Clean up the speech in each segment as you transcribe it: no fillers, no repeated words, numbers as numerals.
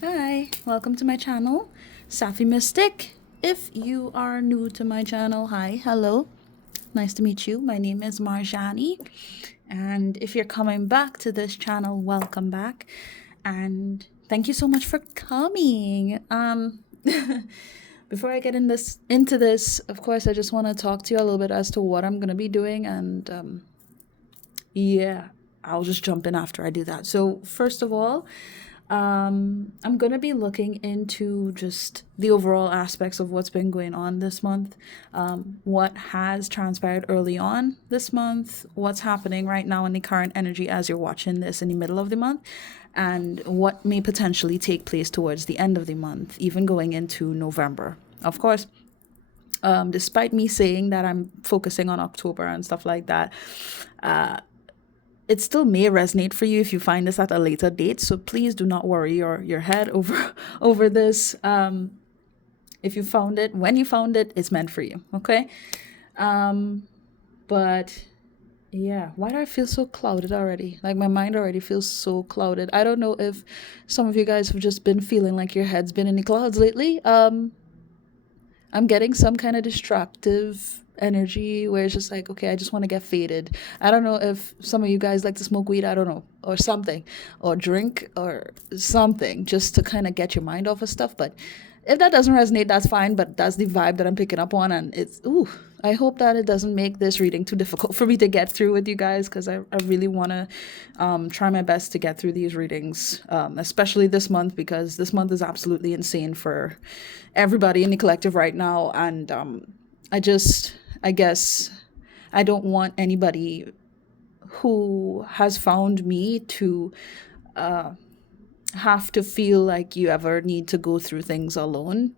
Hi, welcome to my channel, Safi Mystic. If you are new to my channel, hi, hello, nice to meet you. My name is Marjani, and if you're coming back to this channel, welcome back, and thank you so much for coming. Before I get into this, of course, I just want to talk to you a little bit as to what I'm gonna be doing, and yeah, I'll just jump in after I do that. So first of all, I'm gonna be looking into just the overall aspects of what's been going on this month, what has transpired early on this month, what's happening right now in the current energy as you're watching this in the middle of the month, and what may potentially take place towards the end of the month, even going into November. Of course, despite me saying that I'm focusing on October and stuff like that, it still may resonate for you if you find this at a later date. So please do not worry your head over over this. If you found it when you found it, it's meant for you. Okay. But yeah, why do I feel so clouded already? Like my mind already feels so clouded. I don't know if some of you guys have just been feeling like your head's been in the clouds lately. I'm getting some kind of destructive energy where it's just like, okay, I just want to get faded. I don't know if some of you guys like to smoke weed, I don't know, or something, or drink, or something, just to kind of get your mind off of stuff. But if that doesn't resonate, that's fine. But that's the vibe that I'm picking up on, and it's ooh. I hope that it doesn't make this reading too difficult for me to get through with you guys because I really want to try my best to get through these readings, especially this month because this month is absolutely insane for everybody in the collective right now. And I guess, I don't want anybody who has found me to have to feel like you ever need to go through things alone,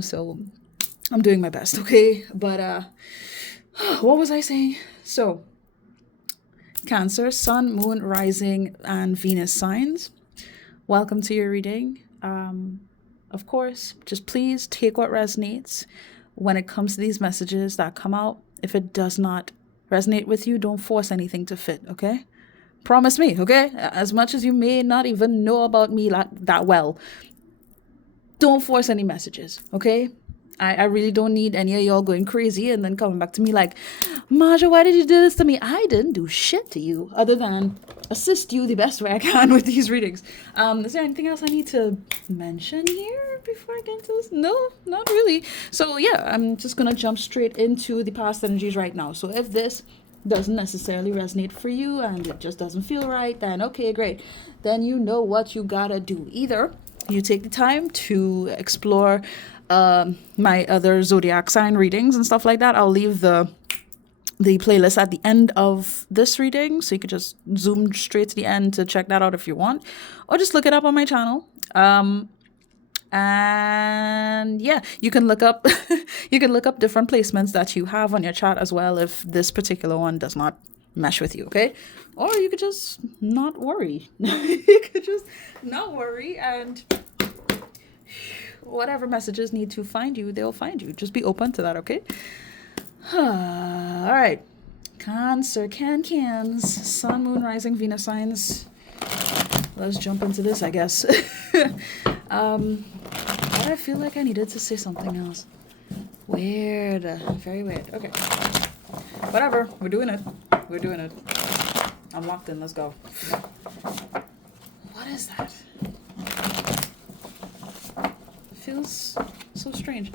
so I'm doing my best, okay? But what was I saying? So, Cancer, Sun, Moon, Rising, and Venus signs. Welcome to your reading. Of course, just please take what resonates when it comes to these messages that come out. If it does not resonate with you, don't force anything to fit, okay? Promise me, okay? As much as you may not even know about me that well, don't force any messages, okay? I really don't need any of y'all going crazy and then coming back to me like, Maja, why did you do this to me? I didn't do shit to you other than assist you the best way I can with these readings. Is there anything else I need to mention here before I get into this? No, not really. So yeah, I'm just gonna jump straight into the past energies right now. So if this doesn't necessarily resonate for you and it just doesn't feel right, then okay, great. Then you know what you gotta do. Either you take the time to explore my other zodiac sign readings and stuff like that. I'll leave the playlist at the end of this reading, so you could just zoom straight to the end to check that out if you want, or just look it up on my channel. And yeah, you can look up you can look up different placements that you have on your chart as well if this particular one does not mesh with you, okay? Or you could just not worry. You could just not worry, and whatever messages need to find you, they'll find you. Just be open to that, okay? All right. Cancer, cans, Sun, Moon, Rising, Venus signs. Let's jump into this, I guess. But I feel like I needed to say something else. Weird. Very weird. Okay. Whatever. We're doing it. We're doing it. I'm locked in. Let's go. What is that? It feels so strange.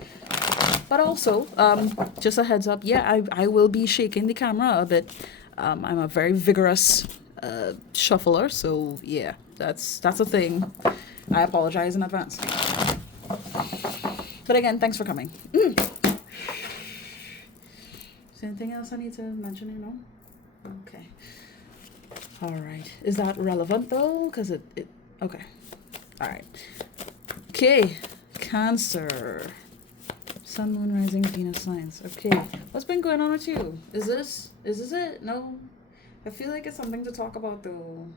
But also, just a heads up, yeah, I will be shaking the camera a bit. I'm a very vigorous shuffler, so yeah, that's a thing. I apologize in advance. But again, thanks for coming. Is there anything else I need to mention here? No? Okay. All right. Is that relevant though? Because it okay. All right. Okay. Cancer. Sun, Moon, Rising, Venus signs. Okay. What's been going on with you? Is this it? No? I feel like it's something to talk about though.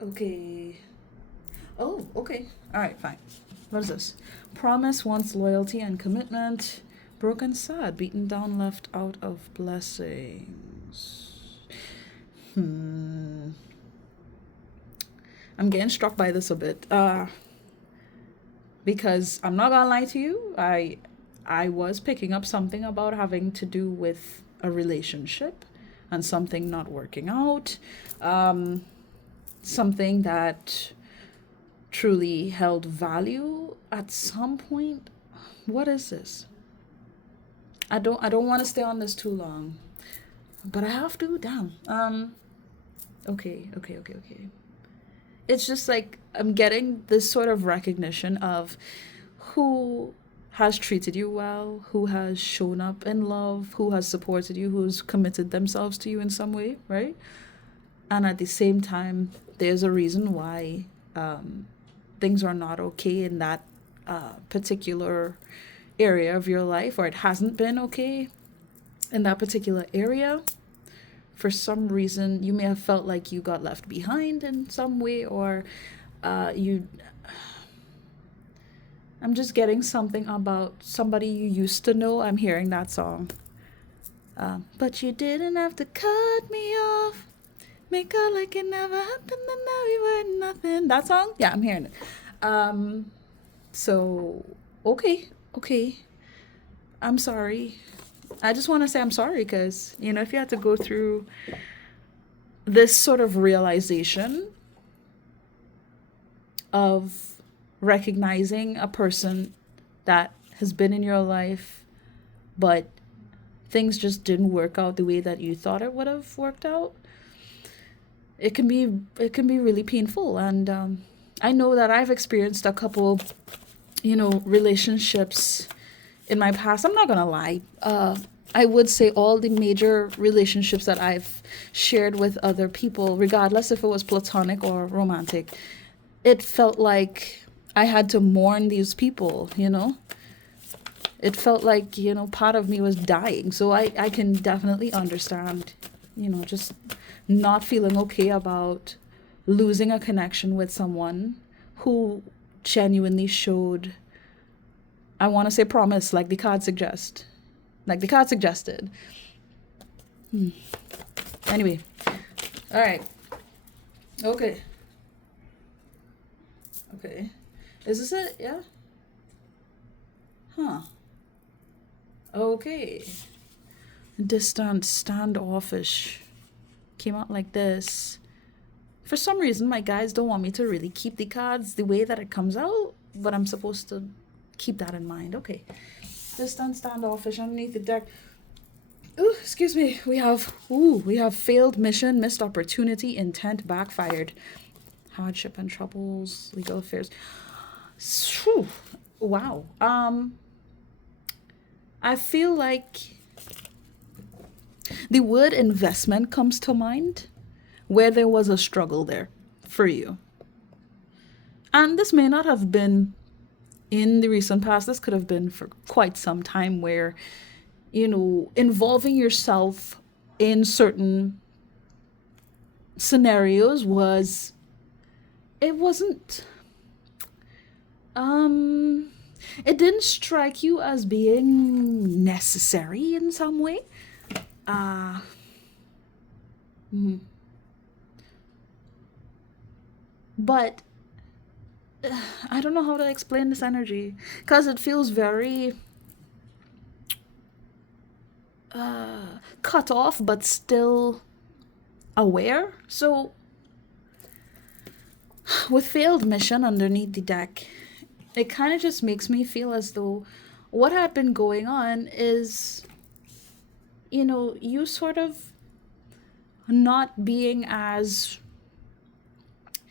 Okay. Oh, okay. Alright, fine. What is this? Promise wants loyalty and commitment. Broken, sad, beaten down, left out of blessings. I'm getting struck by this a bit. Because I'm not gonna lie to you, I was picking up something about having to do with a relationship and something not working out. Um, Something that truly held value at some point. What is this? I don't want to stay on this too long, but I have to. Damn. Okay. It's just like I'm getting this sort of recognition of who has treated you well, who has shown up in love, who has supported you, who's committed themselves to you in some way, right? And at the same time, there's a reason why things are not okay in that particular area of your life, or it hasn't been okay in that particular area. For some reason, you may have felt like you got left behind in some way, or you. I'm just getting something about somebody you used to know. I'm hearing that song. But you didn't have to cut me off. Make out like it never happened, and now you were nothing. That song? Yeah, I'm hearing it. So, okay. I'm sorry. I just want to say I'm sorry because, if you had to go through this sort of realization of recognizing a person that has been in your life, but things just didn't work out the way that you thought it would have worked out, it can be really painful. And I know that I've experienced a couple, relationships in my past. I'm not gonna lie. I would say all the major relationships that I've shared with other people, regardless if it was platonic or romantic, it felt like I had to mourn these people. It felt like, part of me was dying. So I can definitely understand, just not feeling okay about losing a connection with someone who genuinely showed, I want to say promise, like the card suggest. Like the card suggested. Anyway. All right. Okay. Is this it? Yeah? Huh. Okay. Distant, standoffish. Came out like this. For some reason, my guys don't want me to really keep the cards the way that it comes out, but I'm supposed to keep that in mind. Okay. Distant, standoffish underneath the deck. Ooh, excuse me. We have failed mission, missed opportunity, intent backfired, hardship and troubles, legal affairs. Whew. Wow. I feel like the word investment comes to mind, where there was a struggle there for you. And this may not have been in the recent past. This could have been for quite some time, where, involving yourself in certain scenarios it wasn't, it didn't strike you as being necessary in some way. But I don't know how to explain this energy, because it feels very cut off but still aware. So with failed mission underneath the deck, it kind of just makes me feel as though what had been going on is, you sort of not being as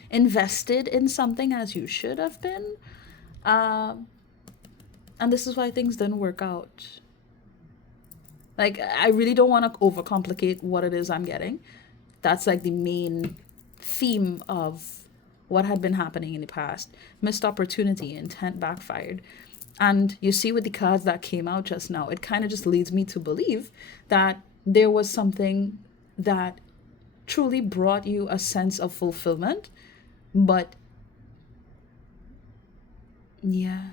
invested in something as you should have been. And this is why things didn't work out. Like, I really don't want to overcomplicate what it is I'm getting. That's like the main theme of what had been happening in the past. Missed opportunity, intent backfired. And you see with the cards that came out just now, it kind of just leads me to believe that there was something that truly brought you a sense of fulfillment. But yeah,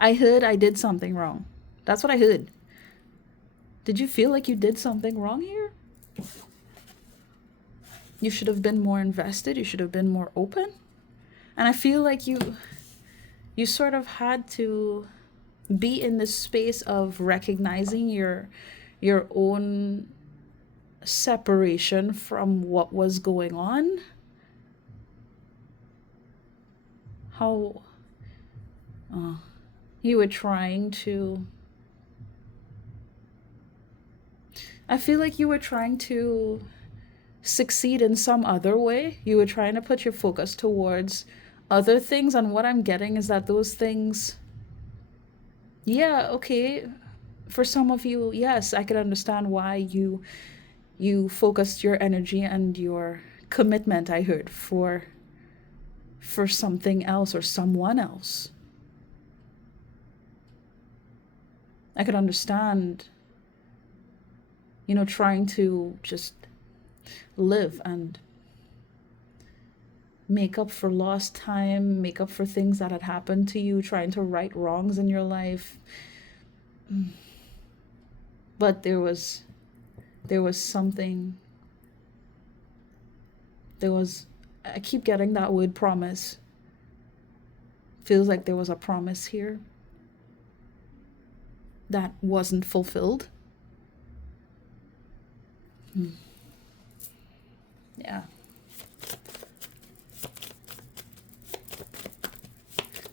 I heard I did something wrong. That's what I heard. Did you feel like you did something wrong here? You should have been more invested. You should have been more open. And I feel like you sort of had to be in this space of recognizing your own separation from what was going on. How you were trying to I feel like you were trying to succeed in some other way. You were trying to put your focus towards other things, and what I'm getting is that those things, yeah, okay, for some of you, yes, I could understand why you focused your energy and your commitment, I heard, for something else or someone else. I could understand, trying to just live and make up for lost time, make up for things that had happened to you, trying to right wrongs in your life. But there was something, I keep getting that word promise. Feels like there was a promise here that wasn't fulfilled. Yeah.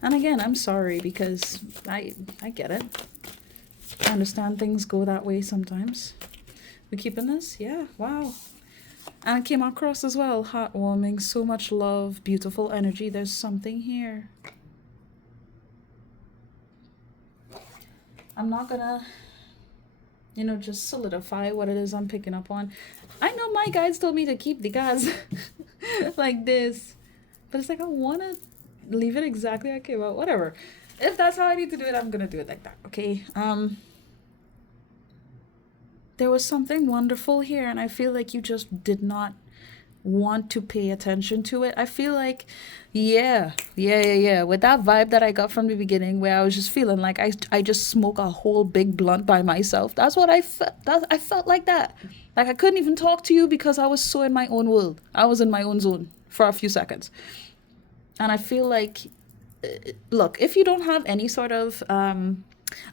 And again, I'm sorry because I get it. I understand things go that way sometimes. We keeping this? Yeah, wow. And it came across as well, heartwarming, so much love, beautiful energy. There's something here. I'm not gonna, just solidify what it is I'm picking up on. I know my guides told me to keep the cards like this, but it's like I want to leave it exactly how it came out. Whatever. If that's how I need to do it, I'm gonna do it like that. Okay. There was something wonderful here, and I feel like you just did not want to pay attention to it. I feel like, yeah. With that vibe that I got from the beginning, where I was just feeling like I just smoke a whole big blunt by myself. That's what I felt. I felt like that. Like I couldn't even talk to you because I was so in my own world. I was in my own zone for a few seconds. And I feel like, look, if you don't have any sort of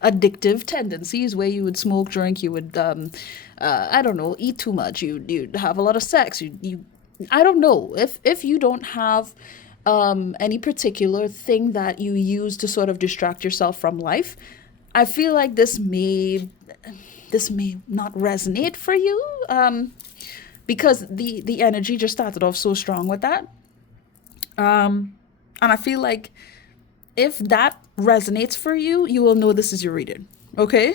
addictive tendencies where you would smoke, drink, you would, I don't know, eat too much, you'd have a lot of sex, you I don't know. If you don't have any particular thing that you use to sort of distract yourself from life, I feel like this may not resonate for you, because the energy just started off so strong with that. And I feel like if that resonates for you, you will know this is your reading. Okay?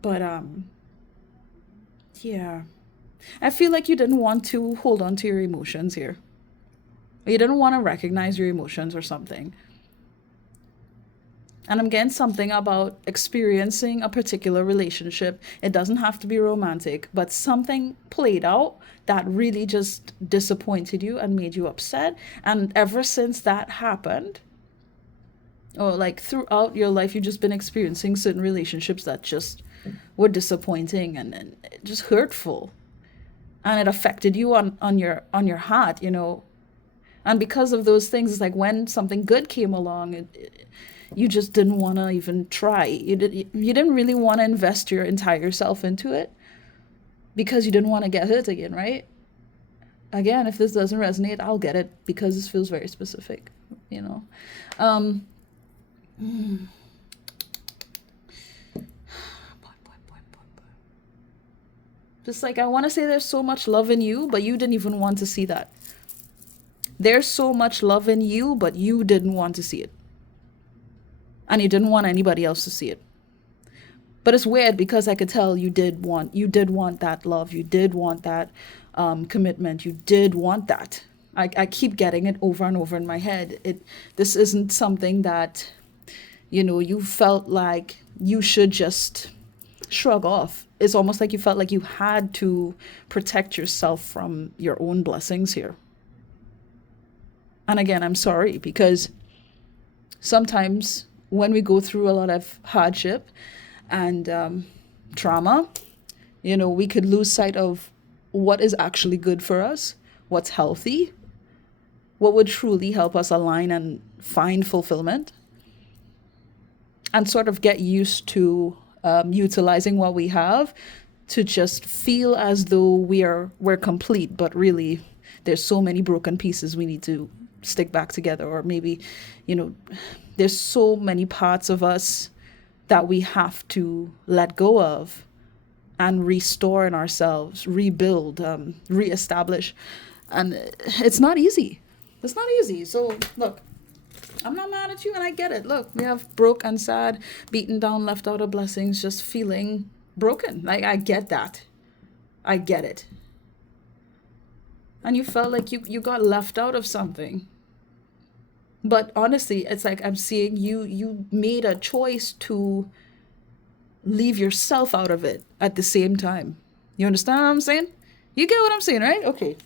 But yeah. I feel like you didn't want to hold on to your emotions here. You didn't want to recognize your emotions or something. And I'm getting something about experiencing a particular relationship. It doesn't have to be romantic, but something played out that really just disappointed you and made you upset. And ever since that happened, or like throughout your life, you've just been experiencing certain relationships that just were disappointing and just hurtful. And it affected you on your heart, And because of those things, it's like when something good came along, you just didn't want to even try. You didn't really want to invest your entire self into it because you didn't want to get hurt again, right? Again, if this doesn't resonate, I'll get it because this feels very specific, Um, just like I want to say there's so much love in you, but you didn't even want to see that. There's so much love in you, but you didn't want to see it. And you didn't want anybody else to see it. But it's weird because I could tell you did want that love, you did want that commitment, you did want that. I keep getting it over and over in my head. This isn't something that you felt like you should just shrug off. It's almost like you felt like you had to protect yourself from your own blessings here. And again, I'm sorry because sometimes when we go through a lot of hardship and trauma, we could lose sight of what is actually good for us, what's healthy, what would truly help us align and find fulfillment, and sort of get used to utilizing what we have to just feel as though we're complete, but really there's so many broken pieces we need to stick back together, or maybe, you know, there's so many parts of us that we have to let go of and restore in ourselves, rebuild, reestablish. And it's not easy. It's not easy. So, look, I'm not mad at you, and I get it. Look, we have broke and sad, beaten down, left out of blessings, just feeling broken. Like, I get that. I get it. And you felt like you got left out of something. But honestly, it's like I'm seeing you made a choice to leave yourself out of it at the same time. You understand what I'm saying? You get what I'm saying, right? Okay.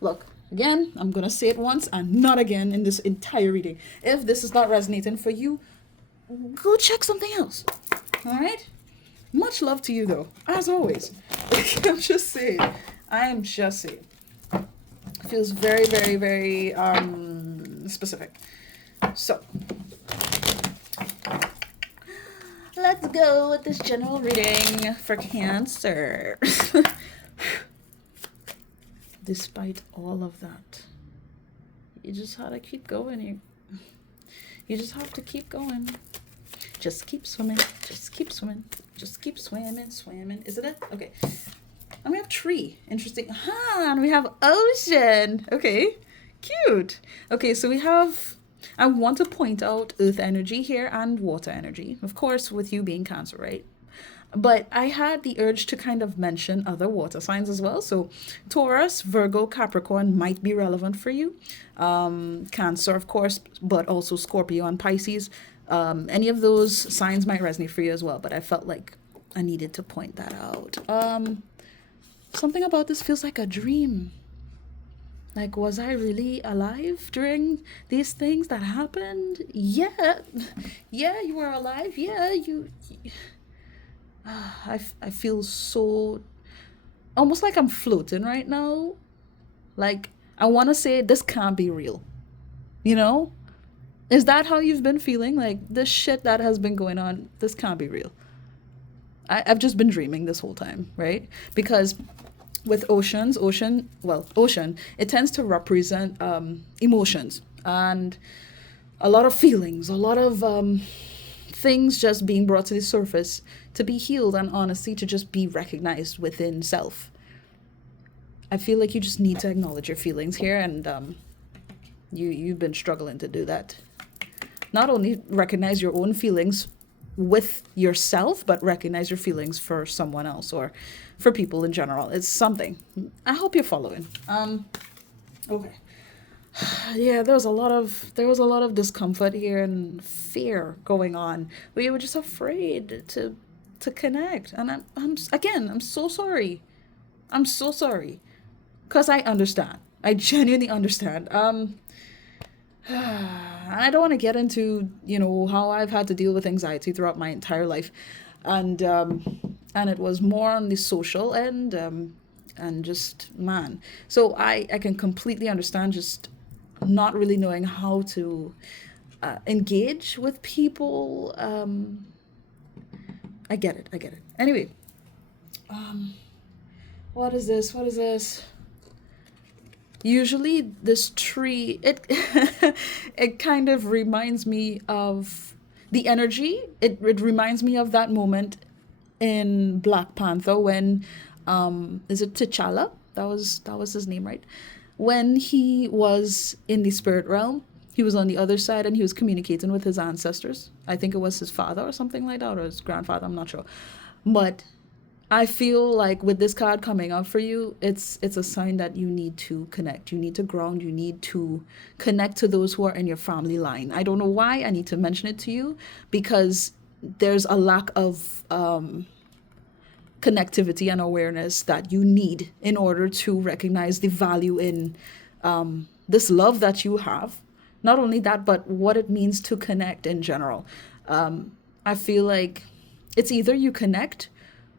Look, again, I'm going to say it once and not again in this entire reading. If this is not resonating for you, go check something else. All right? Much love to you, though, as always. I'm just saying. I am just saying. It feels very, very, very specific. So, let's go with this general reading for Cancer. Despite all of that, you just have to keep going. You just have to keep going. Just keep swimming. Just keep swimming. Just keep swimming, swimming. Isn't it? Okay. And we have tree. Interesting. And we have ocean. Okay. Cute. Okay, so we have, I want to point out earth energy here and water energy. Of course, with you being Cancer, right? But I had the urge to kind of mention other water signs as well. So Taurus, Virgo, Capricorn might be relevant for you. Cancer, of course, but also Scorpio and Pisces. Any of those signs might resonate for you as well. But I felt like I needed to point that out. Something about this feels like a dream. Like, was I really alive during these things that happened? Yeah. Yeah, you were alive. Yeah, you I feel so almost like I'm floating right now. Like, I want to say this can't be real. You know? Is that how you've been feeling? Like, this shit that has been going on, this can't be real. I've just been dreaming this whole time, right? Because with ocean, it tends to represent emotions and a lot of feelings, a lot of things just being brought to the surface to be healed, and honestly to just be recognized within self. I feel like you just need to acknowledge your feelings here, and you've been struggling to do that. Not only recognize your own feelings with yourself, but recognize your feelings for someone else or for people in general. It's something. I hope you're following. Okay. Yeah, there was a lot of discomfort here and fear going on. We were just afraid to connect, and I'm so sorry. I'm so sorry, cause I understand. I genuinely understand. I don't want to get into how I've had to deal with anxiety throughout my entire life, and it was more on the social end, and just man. So I can completely understand just not really knowing how to engage with people. I get it. Anyway, what is this? Usually this tree, it it kind of reminds me of the energy. It reminds me of that moment in Black Panther when is it T'Challa? That was his name, right? When he was in the spirit realm, he was on the other side and he was communicating with his ancestors. I think it was his father or something like that, or his grandfather, I'm not sure. But I feel like with this card coming up for you, it's a sign that you need to connect. You need to ground. You need to connect to those who are in your family line. I don't know why I need to mention it to you, because there's a lack of connectivity and awareness that you need in order to recognize the value in this love that you have. Not only that, but what it means to connect in general. I feel like it's either you connect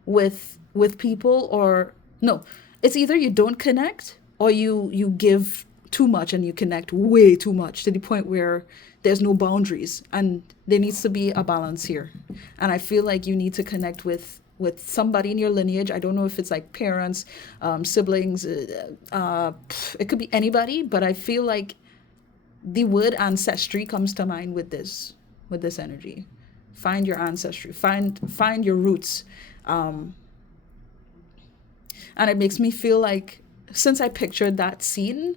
with people, or no, it's either you don't connect or you give too much and you connect way too much to the point where there's no boundaries, and there needs to be a balance here. And I feel like you need to connect with somebody in your lineage. I don't know if it's like parents, siblings, it could be anybody, but I feel like the word ancestry comes to mind with this energy. Find your ancestry, find your roots. um and it makes me feel like, since I pictured that scene,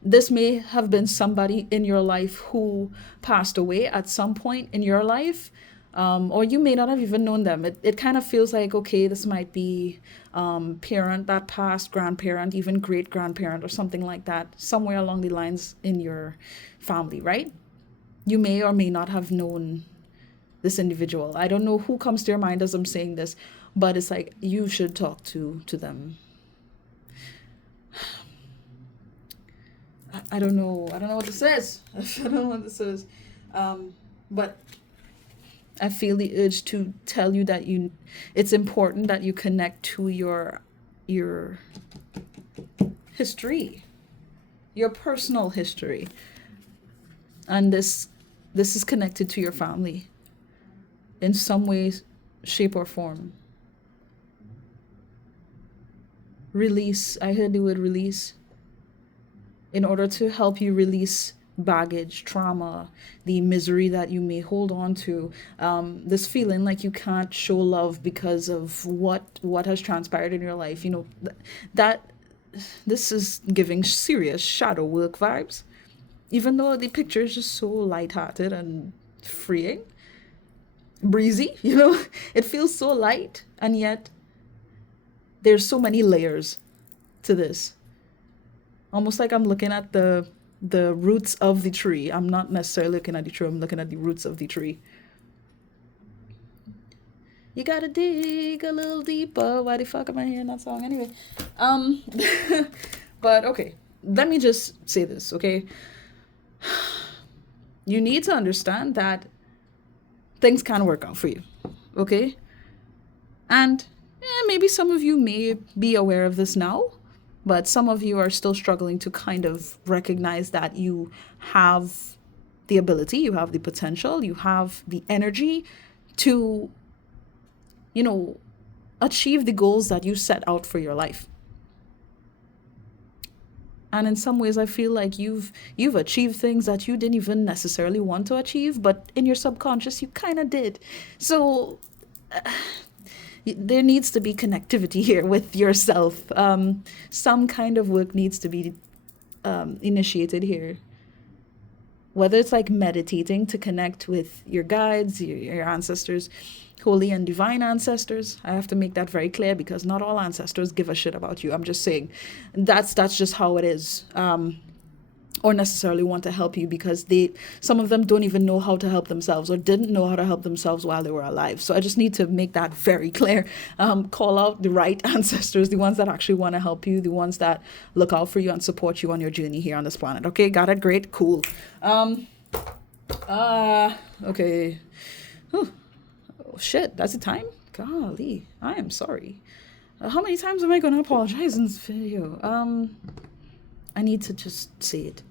this may have been somebody in your life who passed away at some point in your life. Or you may not have even known them. It kind of feels like, okay, this might be parent that passed, grandparent, even great grandparent, or something like that, somewhere along the lines in your family, right? You may or may not have known this individual. I don't know who comes to your mind as I'm saying this, but it's like you should talk to them. I don't know. I don't know what this is. I don't know what this is. But I feel the urge to tell you that it's important that you connect to your history, your personal history, and this is connected to your family in some way, shape, or form. Release. I heard the word release. In order to help you release baggage, trauma, the misery that you may hold on to, this feeling like you can't show love because of what has transpired in your life. That this is giving serious shadow work vibes. Even though the picture is just so lighthearted and freeing, breezy, it feels so light, and yet there's so many layers to this. Almost like I'm looking at the roots of the tree. I'm not necessarily looking at the tree, I'm looking at the roots of the tree. You gotta dig a little deeper. Why the fuck am I hearing that song anyway? Um but okay, let me just say this, okay? You need to understand that things can work out for you, okay? And maybe some of you may be aware of this now, but some of you are still struggling to kind of recognize that you have the ability, you have the potential, you have the energy to, achieve the goals that you set out for your life. And in some ways, I feel like you've achieved things that you didn't even necessarily want to achieve, but in your subconscious, you kind of did. So there needs to be connectivity here with yourself. Some kind of work needs to be initiated here. Whether it's like meditating to connect with your guides, your ancestors, holy and divine ancestors. I have to make that very clear because not all ancestors give a shit about you. I'm just saying that's just how it is. Or necessarily want to help you because some of them don't even know how to help themselves or didn't know how to help themselves while they were alive. So I just need to make that very clear. Call out the right ancestors, the ones that actually want to help you, the ones that look out for you and support you on your journey here on this planet. Okay, got it? Great, cool. Okay. Whew. Oh, shit, that's the time? Golly, I am sorry. How many times am I going to apologize in this video? I need to just say it.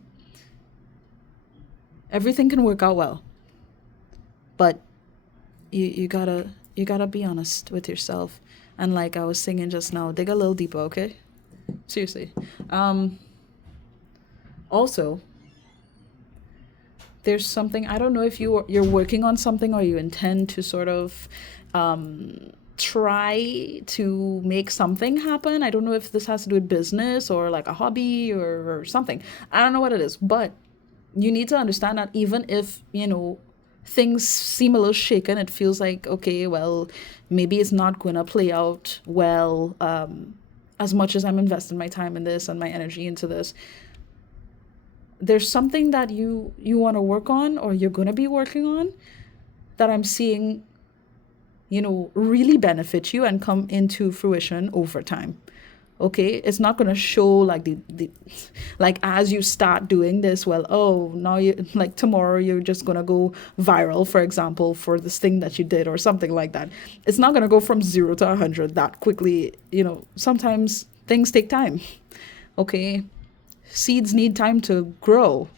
Everything can work out well, but you gotta be honest with yourself. And like I was singing just now, dig a little deeper, okay? Seriously. Also, there's something, I don't know if you're working on something or you intend to sort of try to make something happen. I don't know if this has to do with business or like a hobby or something. I don't know what it is, but you need to understand that even if, things seem a little shaken, it feels like, okay, well, maybe it's not going to play out well, as much as I'm investing my time in this and my energy into this. There's something that you want to work on or you're going to be working on that I'm seeing really benefit you and come into fruition over time. Okay, it's not going to show like like as you start doing this, well, oh, now you like tomorrow you're just going to go viral, for example, for this thing that you did or something like that. It's not going to go from 0 to 100 that quickly. Sometimes things take time. Okay, seeds need time to grow.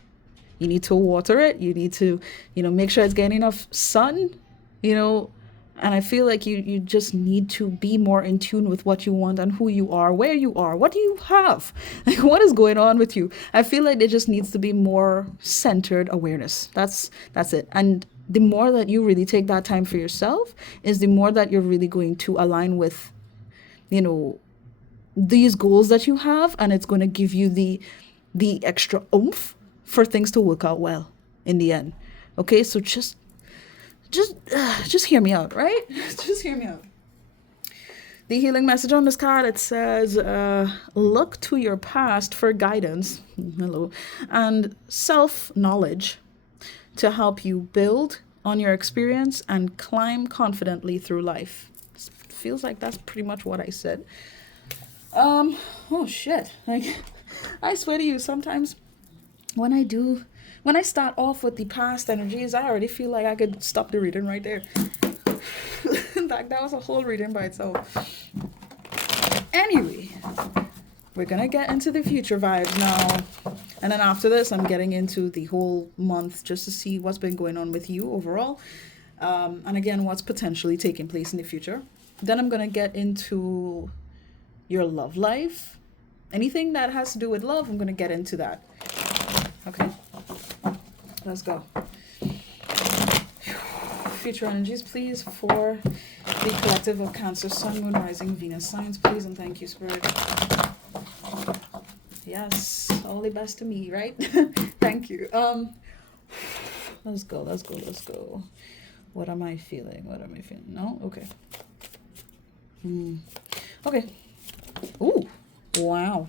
You need to water it. You need to, make sure it's getting enough sun, you know. And I feel like you just need to be more in tune with what you want and who you are, where you are, what do you have, like what is going on with you. I feel like there just needs to be more centered awareness. That's it. And the more that you really take that time for yourself is the more that you're really going to align with, you know, these goals that you have, and it's going to give you the extra oomph for things to work out well in the end. Okay, so just hear me out, right? Just hear me out. The healing message on this card, it says, look to your past for guidance, hello, and self-knowledge to help you build on your experience and climb confidently through life. Feels like that's pretty much what I said. Oh shit. Like, I swear to you, sometimes when I start off with the past energies, I already feel like I could stop the reading right there. That was a whole reading by itself. Anyway, we're gonna get into the future vibes now. And then after this, I'm getting into the whole month just to see what's been going on with you overall. And again, what's potentially taking place in the future. Then I'm gonna get into your love life. Anything that has to do with love, I'm gonna get into that. Okay, let's go. Future energies, please, for the collective of Cancer, Sun, Moon, Rising, Venus signs, please, and thank you, Spirit. Yes, all the best to me, right? Thank you. Let's go. What am I feeling? No? Okay. Okay. Ooh. Wow.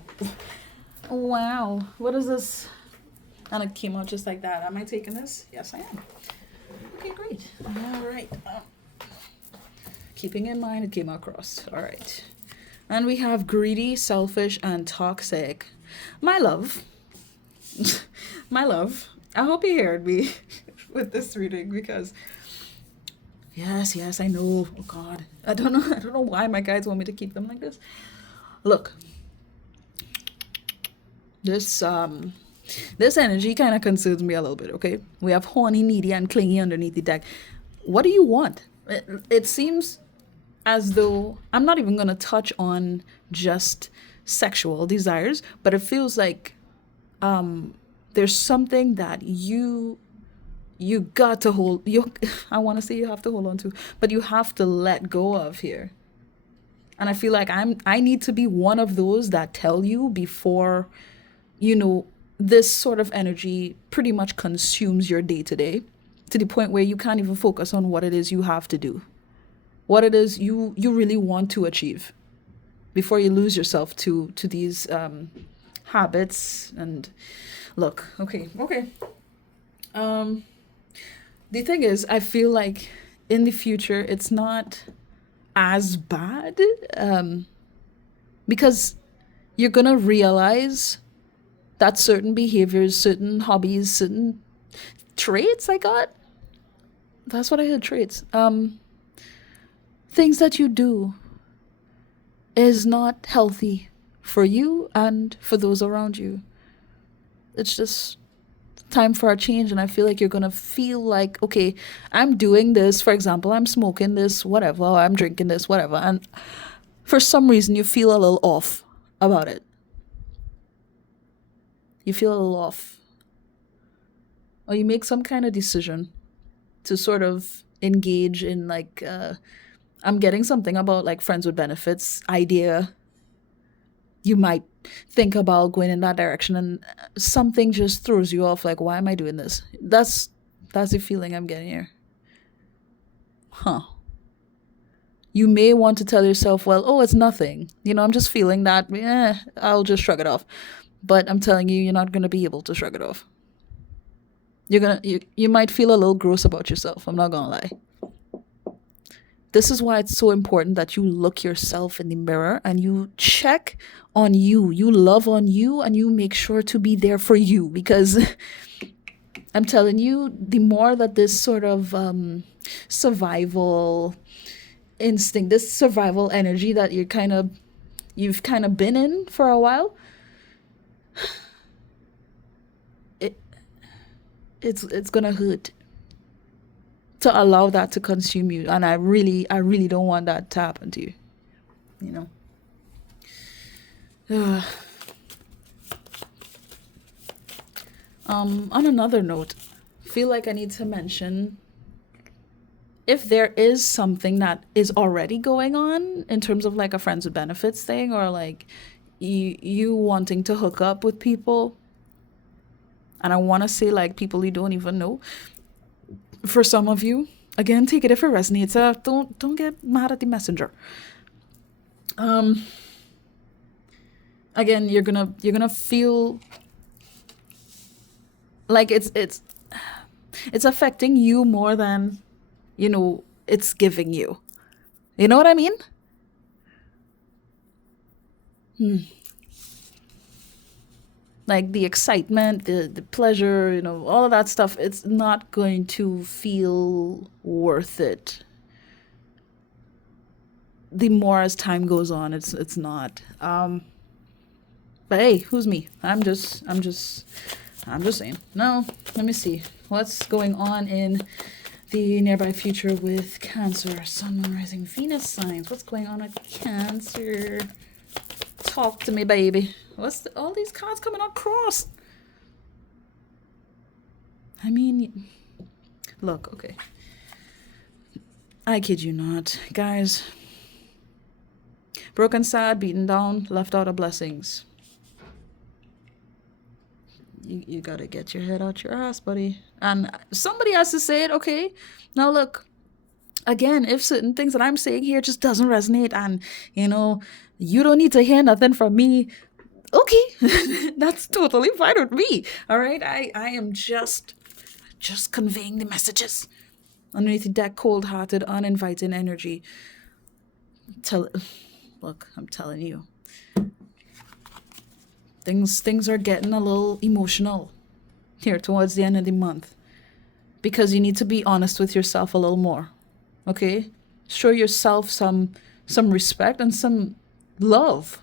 Wow. What is this? And it came out just like that. Am I taking this? Yes, I am. Okay, great. All right. Keeping in mind it came out crossed. All right. And we have greedy, selfish, and toxic. My love. My love. I hope you heard me with this reading because yes, I know. Oh God. I don't know why my guides want me to keep them like this. Look. This energy kind of concerns me a little bit, okay? We have horny, needy, and clingy underneath the deck. What do you want? It seems as though I'm not even going to touch on just sexual desires, but it feels like there's something that you got to hold. I want to say you have to hold on to, but you have to let go of here. And I feel like I need to be one of those that tell you before, this sort of energy pretty much consumes your day to day to the point where you can't even focus on what it is you have to do, what it is you really want to achieve before you lose yourself to these habits. And look, okay. The thing is, I feel like in the future it's not as bad because you're gonna realize that certain behaviors, certain hobbies, certain traits I got. That's what I heard, traits. Things that you do is not healthy for you and for those around you. It's just time for a change, and I feel like you're gonna feel like, okay, I'm doing this, for example, I'm smoking this, whatever, or I'm drinking this, whatever, and for some reason you feel a little off about it. You feel a little off. Or you make some kind of decision to sort of engage in like, I'm getting something about like friends with benefits idea. You might think about going in that direction and something just throws you off like, why am I doing this? That's the feeling I'm getting here. You may want to tell yourself, well, oh, it's nothing. I'm just feeling that, I'll just shrug it off. But I'm telling you, you're not going to be able to shrug it off. You might feel a little gross about yourself. I'm not going to lie. This is why it's so important that you look yourself in the mirror and you check on you. You love on you and you make sure to be there for you, because I'm telling you, the more that this sort of survival instinct, this survival energy that you're kind of you've kind of been in for a while, it it's gonna hurt to allow that to consume you. And I really don't want that to happen to you. You know. On another note, feel like I need to mention, if there is something that is already going on in terms of like a friends with benefits thing, or like you wanting to hook up with people, and I want to say like people you don't even know, for some of you, again, take it if it resonates. Don't get mad at the messenger. Um, Again, you're gonna feel like it's affecting you more than it's giving you. You know what I mean? Like the excitement, the pleasure, all of that stuff, it's not going to feel worth it. The more as time goes on, it's not. But hey, who's me? I'm just saying. No, let me see. What's going on in the nearby future with Cancer, Sun, Moon, Rising, Venus signs? What's going on with Cancer? Talk to me, baby. All these cards coming across? I mean, look, okay. I kid you not. Guys, broken, sad, beaten down, left out of blessings. You gotta get your head out your ass, buddy. And somebody has to say it, okay? Now look, again, if certain things that I'm saying here just doesn't resonate, and you don't need to hear nothing from me, okay, that's totally fine with me. All right, I am just conveying the messages underneath that cold-hearted, uninviting energy. Look, I'm telling you. Things are getting a little emotional here towards the end of the month, because you need to be honest with yourself a little more. Okay? Show yourself some respect and some love.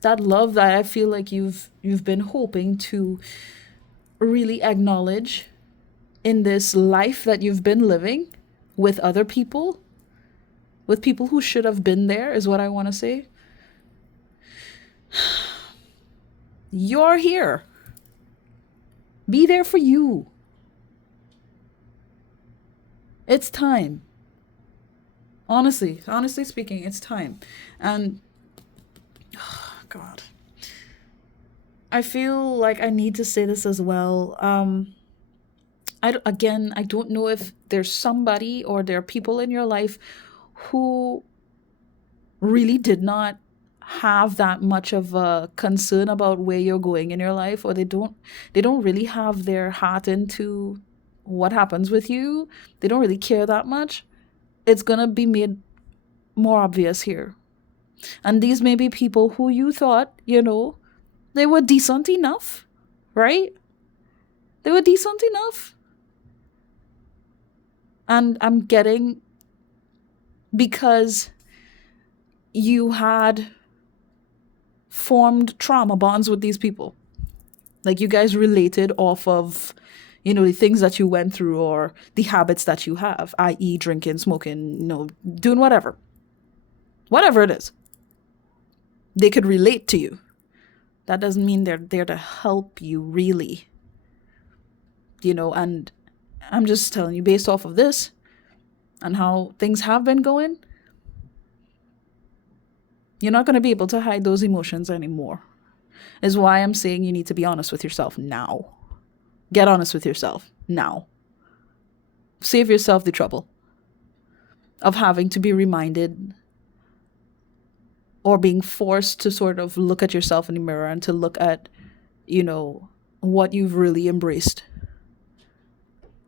That love that I feel like you've been hoping to really acknowledge in this life that you've been living with other people, with people who should have been there, is what I want to say. You're here. Be there for you. It's time. Honestly speaking, it's time. And oh God, I feel like I need to say this as well. I don't know if there's somebody or there are people in your life who really did not have that much of a concern about where you're going in your life, or they don't really have their heart into what happens with you. They don't really care that much. It's gonna be made more obvious here. And these may be people who you thought, they were decent enough, right? They were decent enough. And I'm getting, because you had formed trauma bonds with these people. Like you guys related off of, the things that you went through, or the habits that you have, i.e. drinking, smoking, doing whatever. Whatever it is. They could relate to you. That doesn't mean they're there to help you really. And I'm just telling you, based off of this and how things have been going, you're not going to be able to hide those emotions anymore. Is why I'm saying you need to be honest with yourself now. Get honest with yourself now. Save yourself the trouble of having to be reminded or being forced to sort of look at yourself in the mirror and to look at, what you've really embraced.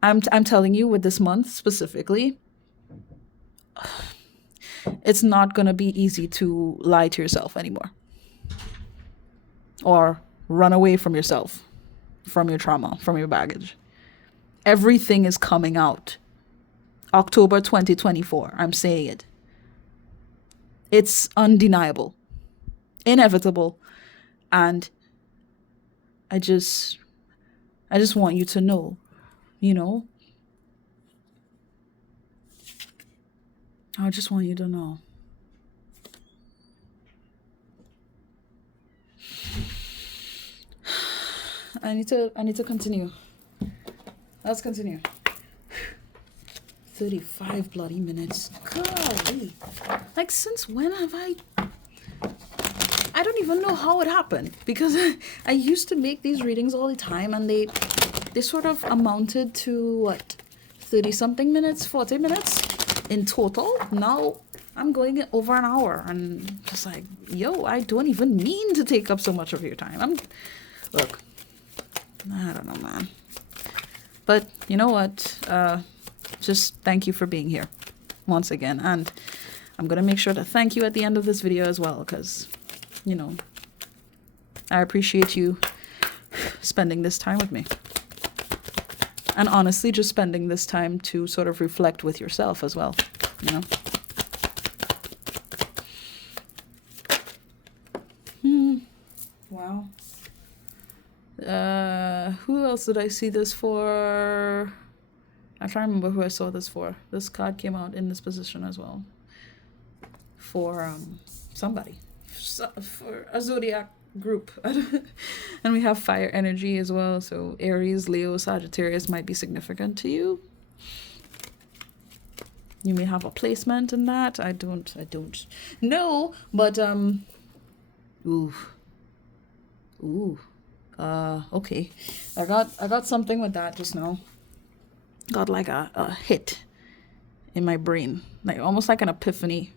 I'm telling you, with this month specifically, it's not going to be easy to lie to yourself anymore. Or run away from yourself, from your trauma, from your baggage. Everything is coming out. October 2024, I'm saying it. It's undeniable, inevitable, and I just I just want you to know, you know? I just want you to know. I need to continue. Let's continue. 35 bloody minutes. Golly. Like, since when have I don't even know how it happened, because I used to make these readings all the time, and they sort of amounted to what, 30 something minutes, 40 minutes in total. Now I'm going over an hour, and just like, yo, I don't even mean to take up so much of your time. Look, I don't know, man. But you know what? Just thank you for being here once again. And I'm going to make sure to thank you at the end of this video as well, because, you know, I appreciate you spending this time with me. And honestly, just spending this time to sort of reflect with yourself as well, you know? Wow. Who else did I see this for? I can't remember who I saw this for. This card came out in this position as well. For somebody. For a zodiac group. And we have fire energy as well. So Aries, Leo, Sagittarius might be significant to you. You may have a placement in that. I don't know. But okay. I got something with that just now. Got like a hit in my brain. Like almost like an epiphany.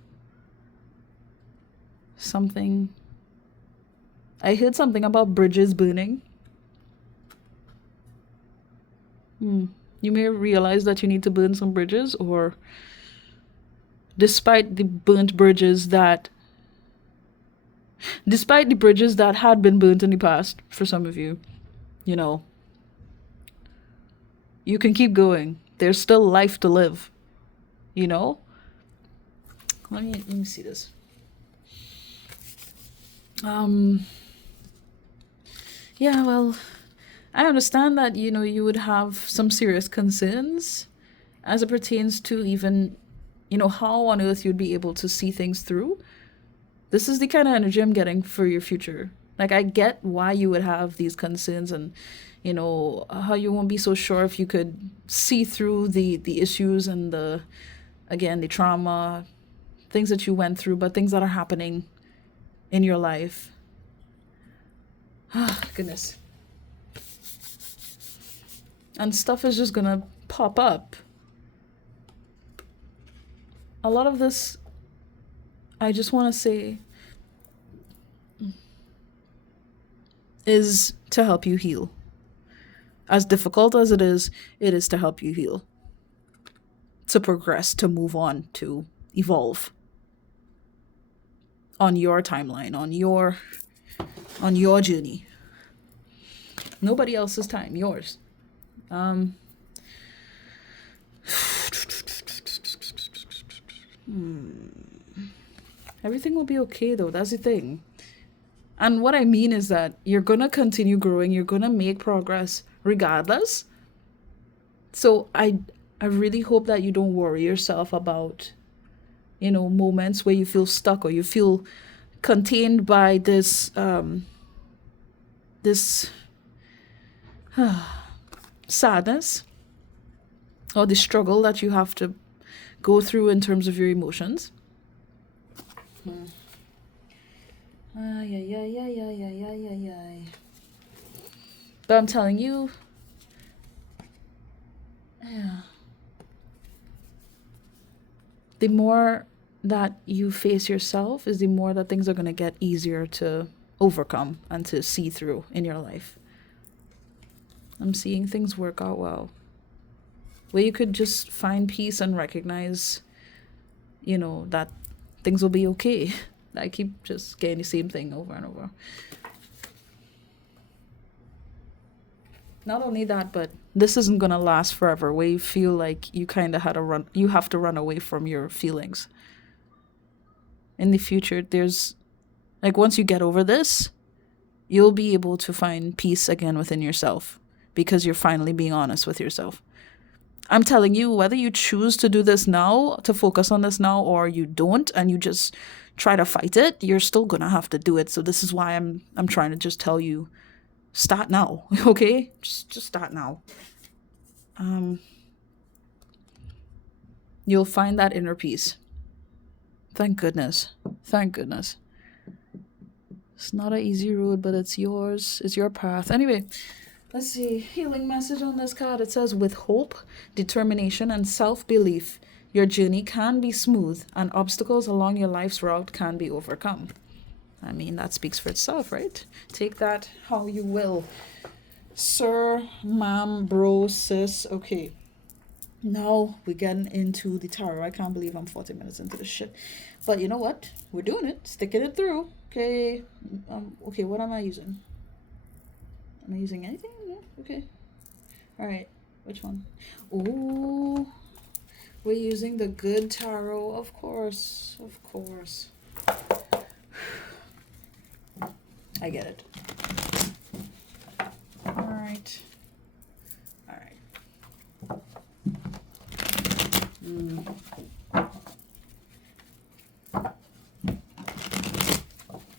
Something. I heard something about bridges burning. You may realize that you need to burn some bridges, or despite the bridges that had been burnt in the past for some of you, you know, you can keep going. There's still life to live, you know? Let me see this. Yeah, well, I understand that, you know, you would have some serious concerns as it pertains to even, you know, how on earth you'd be able to see things through. This is the kind of energy I'm getting for your future. Like, I get why you would have these concerns, and, you know, how you won't be so sure if you could see through the issues and the trauma, things that you went through, but things that are happening in your life. Oh, goodness. And stuff is just gonna pop up. A lot of this, I just want to say, is to help you heal. As difficult as it is to help you heal. To progress, to move on, to evolve. On your timeline, on your journey. Nobody else's time, yours. Everything will be okay though, that's the thing. And what I mean is that you're gonna continue growing, you're gonna make progress regardless. So I really hope that you don't worry yourself about, you know, moments where you feel stuck or you feel contained by this sadness or the struggle that you have to go through in terms of your emotions. But I'm telling you, the more that you face yourself is the more that things are going to get easier to overcome and to see through in your life. I'm seeing things work out well. Where you could just find peace and recognize, you know, that things will be okay. I keep just getting the same thing over and over. Not only that, but this isn't gonna last forever, where you feel like you kind of have to run away from your feelings. in the future, there's like once you get over this, you'll be able to find peace again within yourself because you're finally being honest with yourself. I'm telling you, whether you choose to do this now, to focus on this now, or you don't and you just try to fight it, you're still gonna have to do it. So this is why I'm trying to just tell you, start now, okay? Just start now. You'll find that inner peace. Thank goodness. Thank goodness. It's not an easy road, but it's yours. It's your path. Anyway, let's see. Healing message on this card. It says, with hope, determination, and self-belief, your journey can be smooth and obstacles along your life's route can be overcome. I mean, that speaks for itself, right? Take that how you will. Sir, ma'am, bro, sis. Okay. Now we're getting into the tarot. I can't believe I'm 40 minutes into this shit. But you know what? We're doing it. Sticking it through. Okay. Okay, what am I using? Am I using anything? No? Okay. Alright. Which one? Ooh. We're using the good tarot. Of course. Of course. I get it. Alright. Alright.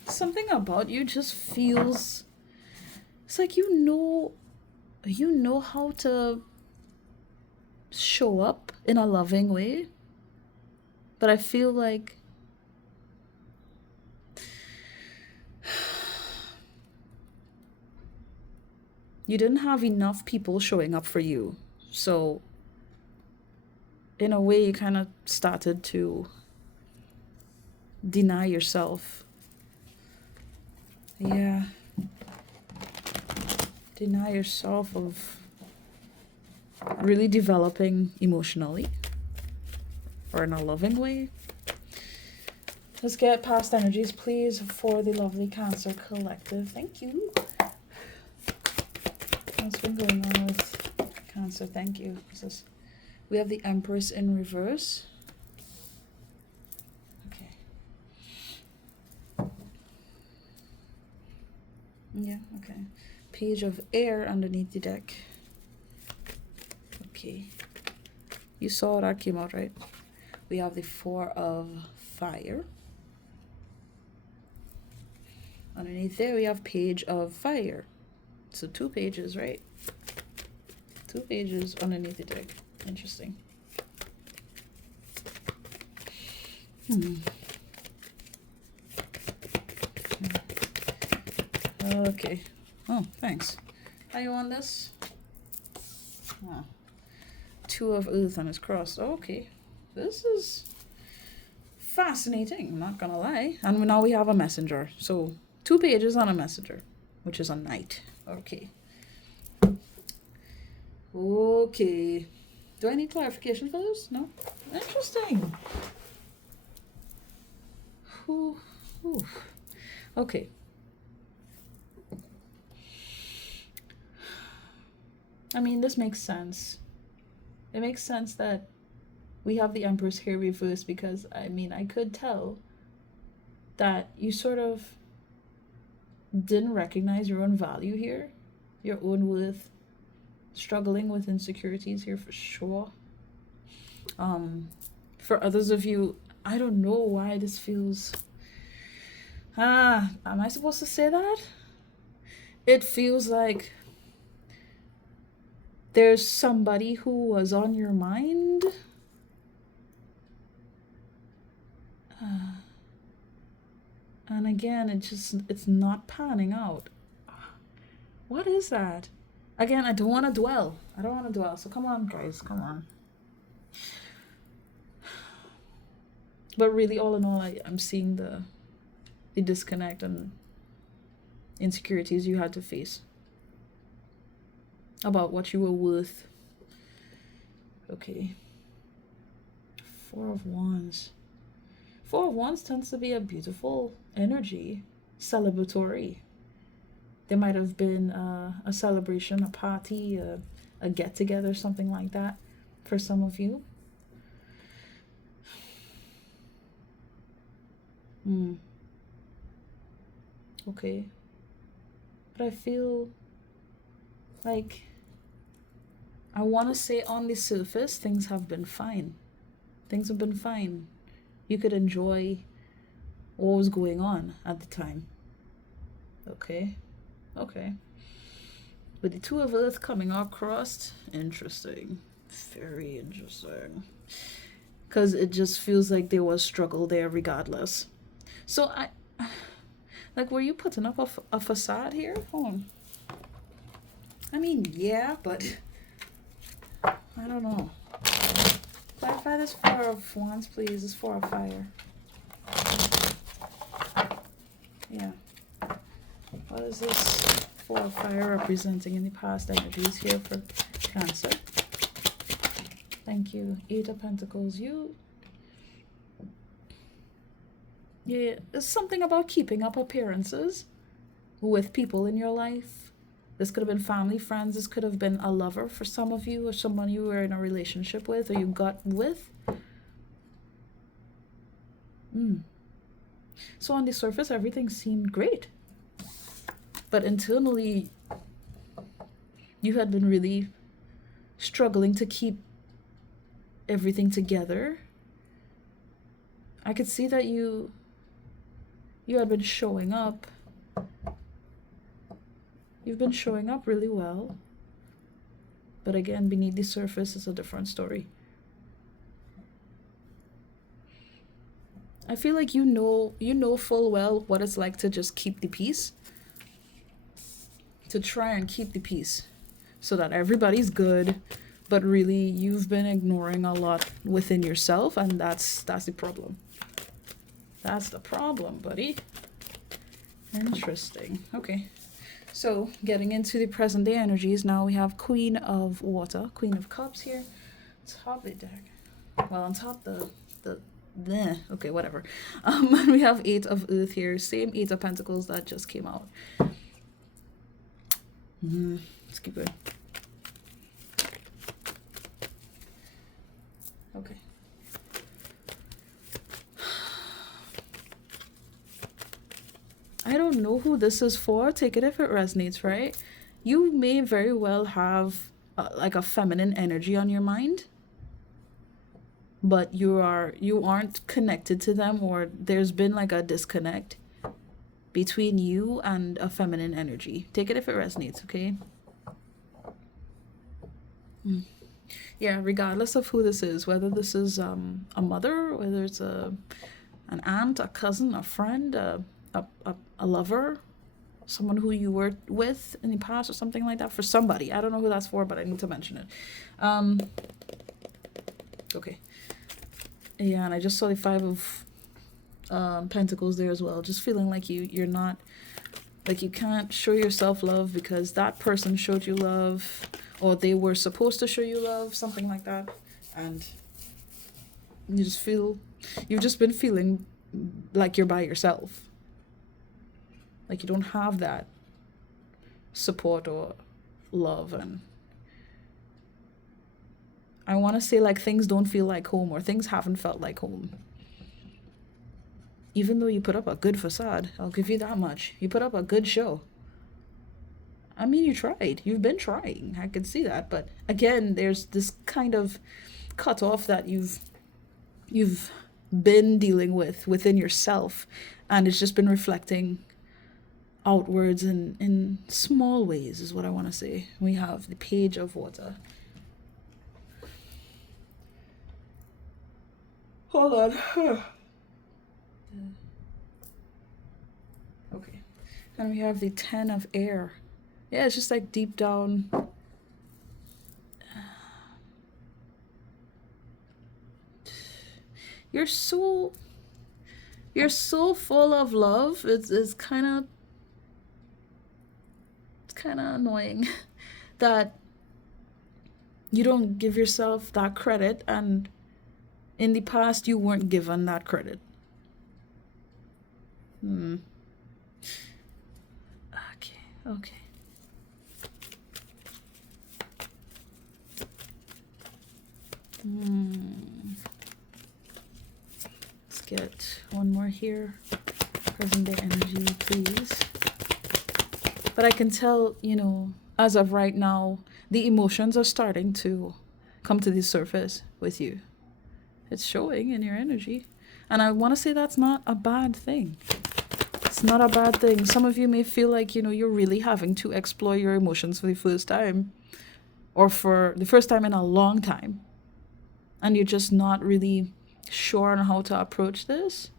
Something about you just feels, it's like you know how to show up in a loving way, but I feel like you didn't have enough people showing up for you. So in a way, you kind of started to deny yourself. Yeah. Deny yourself of really developing emotionally or in a loving way. Let's get past energies, please, for the lovely Cancer Collective. Thank you. What's been going on with Cancer? Thank you. We have the Empress in reverse. Okay. Yeah, okay. Page of Air underneath the deck. Okay. You saw that came out, right? We have the Four of Fire. Underneath there, we have Page of Fire. So 2 pages, right? 2 pages underneath the deck. Interesting. Okay. Oh, thanks. Are you on this? Oh. 2 of Earth on his cross. Okay. This is fascinating, I'm not gonna lie. And now we have a messenger. So 2 pages on a messenger, which is a knight. Okay. Okay. Do I need clarification for this? No? Interesting. Ooh. Okay. I mean, this makes sense. It makes sense that we have the Empress here reversed because, I mean, I could tell that you sort of didn't recognize your own value here, your own worth, struggling with insecurities here for sure. For others of you, I don't know why this feels... am I supposed to say that? It feels like there's somebody who was on your mind. And again, it's not panning out. What is that? Again, I don't want to dwell. So come on, guys, come on. But really, all in all, I'm seeing the disconnect and insecurities you had to face about what you were worth. Okay. 4 of Wands. 4 of Wands tends to be a beautiful energy, celebratory. There might have been a celebration, a party, a get-together, something like that for some of you. Mm, okay. But I feel like I want to say on the surface, things have been fine. Things have been fine. You could enjoy what was going on at the time. Okay. Okay. With the two of Earth coming across, interesting. Very interesting. Because it just feels like there was struggle there regardless. So like, were you putting up a facade here? Hold on. I mean, yeah, but I don't know. Clarify this Four of Wands, please. This Four of Fire. Yeah. What is this Four of Fire representing in the past energies here for Cancer? Thank you. Eight of Pentacles. Yeah, it's something about keeping up appearances with people in your life. This could have been family, friends. This could have been a lover for some of you, or someone you were in a relationship with, or you got with. So on the surface, everything seemed great. But internally, you had been really struggling to keep everything together. I could see that you had been showing up. You've been showing up really well. But again, beneath the surface is a different story. I feel like you know full well what it's like to just keep the peace. To try and keep the peace so that everybody's good, but really you've been ignoring a lot within yourself, and that's the problem. That's the problem, buddy. Interesting. Okay. So, getting into the present day energies, now we have Queen of Water, Queen of Cups here. Top of the deck. Well, on top okay, whatever. We have Eight of Earth here, same Eight of Pentacles that just came out. Let's keep going. Okay. I don't know who this is for. Take it if it resonates, right? You may very well have like a feminine energy on your mind, but you aren't connected to them, or there's been like a disconnect between you and a feminine energy. Take it if it resonates, okay? Yeah, regardless of who this is, whether this is a mother, whether it's an aunt, a cousin, a friend, a lover, someone who you were with in the past or something like that, for somebody. I don't know who that's for, but I need to mention it. Okay. Yeah, and I just saw the Five of Pentacles there as well. Just feeling like you're not, like you can't show yourself love because that person showed you love, or they were supposed to show you love, something like that. And you just feel, you've just been feeling like you're by yourself. Like you don't have that support or love. And I want to say like things don't feel like home, or things haven't felt like home. Even though you put up a good facade, I'll give you that much. You put up a good show. I mean, you tried. You've been trying. I can see that. But again, there's this kind of cutoff that you've been dealing with within yourself, and it's just been reflecting outwards in small ways, is what I want to say. We have the Page of Water. Hold on. Okay. And we have the Ten of Air. Yeah, it's just like deep down. You're so full of love. It's kind of annoying that you don't give yourself that credit, and in the past you weren't given that credit. Okay. Let's get one more here. present day energy, please. But I can tell, as of right now, the emotions are starting to come to the surface with you. It's showing in your energy. And I want to say that's not a bad thing. It's not a bad thing. Some of you may feel like, you're really having to explore your emotions for the first time, or for the first time in a long time. And you're just not really sure on how to approach this.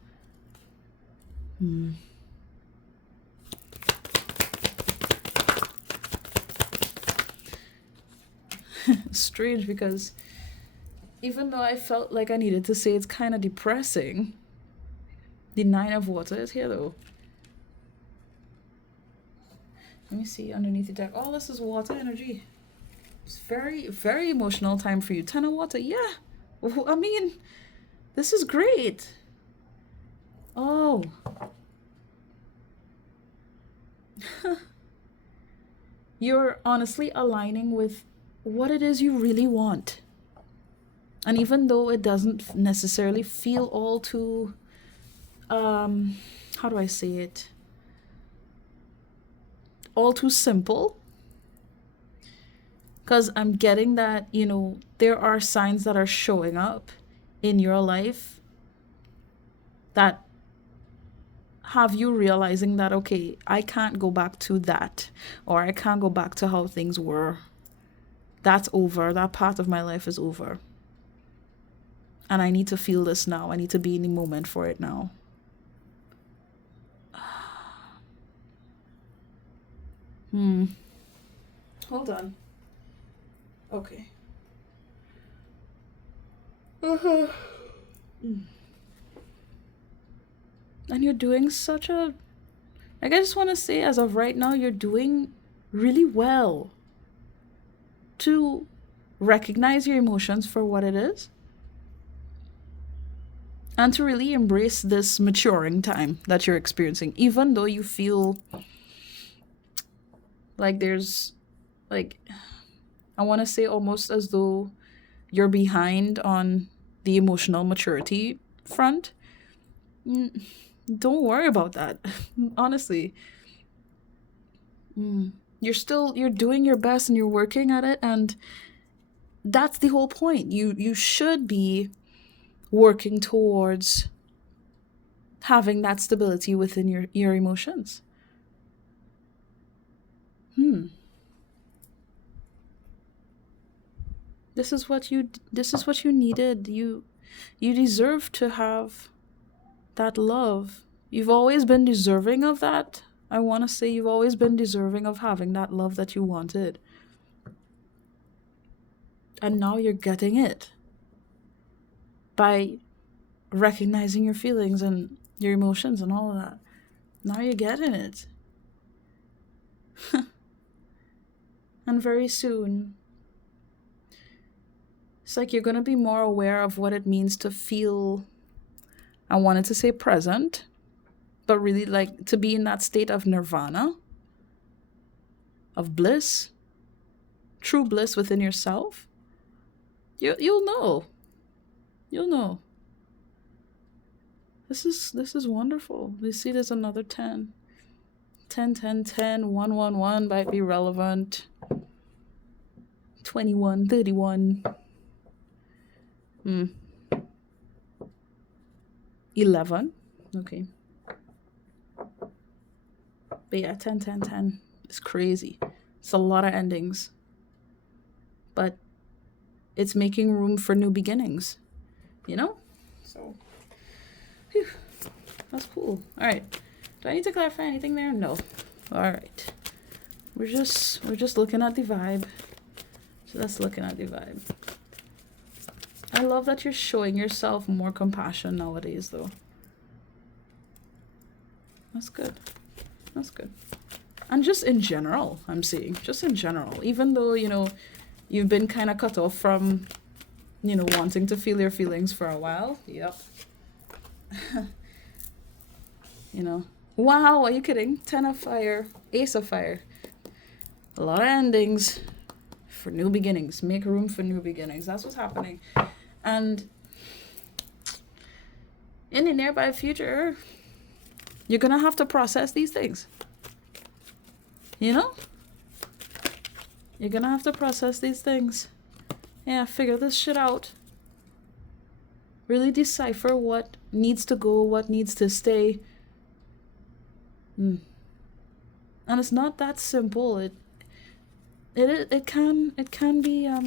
Strange, because even though I felt like I needed to say it's kind of depressing, the 9 of Water is here though. Let me see underneath the deck. Oh, this is water energy. It's very, very emotional time for you. 10 of Water, yeah. I mean, this is great. Oh. You're honestly aligning with what it is you really want. And even though it doesn't necessarily feel all too, how do I say it? All too simple. Because I'm getting that, there are signs that are showing up in your life that have you realizing that, okay, I can't go back to that, or I can't go back to how things were. That's over. That part of my life is over. And I need to feel this now. I need to be in the moment for it now. Hold on. Okay. And you're doing such a... I just want to say, as of right now, you're doing really well to recognize your emotions for what it is. And to really embrace this maturing time that you're experiencing, even though you feel like there's, like, I want to say almost as though you're behind on the emotional maturity front. Don't worry about that. Honestly. You're doing your best and you're working at it, and that's the whole point. You should be working towards having that stability within your emotions. This is what you needed. You deserve to have that love. You've always been deserving of that. I want to say you've always been deserving of having that love that you wanted. And now you're getting it by recognizing your feelings and your emotions and all of that. Now you're getting it. And very soon, it's like you're going to be more aware of what it means to feel, I wanted to say present, but really like to be in that state of nirvana, of bliss, true bliss within yourself. You'll know. You'll know. This is wonderful. You see, there's another 10. 10, 10, 10, 1, 1, 1 might be relevant. 21, 31. 11. Okay. But yeah, 10, 10, 10. It's crazy. It's a lot of endings. But it's making room for new beginnings. So, whew, that's cool. All right. Do I need to clarify anything there? No. All right. We're just looking at the vibe. So that's looking at the vibe. I love that you're showing yourself more compassion nowadays, though. That's good. That's good. And just in general, I'm seeing. Just in general. Even though, you've been kind of cut off from, wanting to feel your feelings for a while. Yep. Wow, are you kidding? 10 of Fire, Ace of Fire. A lot of endings for new beginnings. Make room for new beginnings. That's what's happening. And in the nearby future, You're gonna have to process these things. You know? You're gonna have to process these things. Yeah, figure this shit out. Really decipher what needs to go, what needs to stay. And it's not that simple. It can be a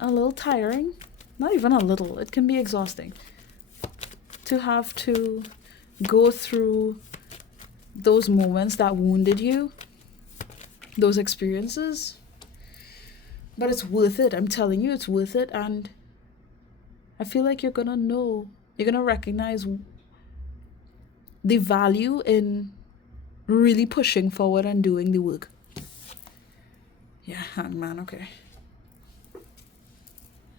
little tiring. Not even a little. It can be exhausting to have to go through those moments that wounded you, those experiences. But it's worth it. I'm telling you, it's worth it. And I feel like you're gonna recognize the value in really pushing forward and doing the work. Yeah, Hangman, okay.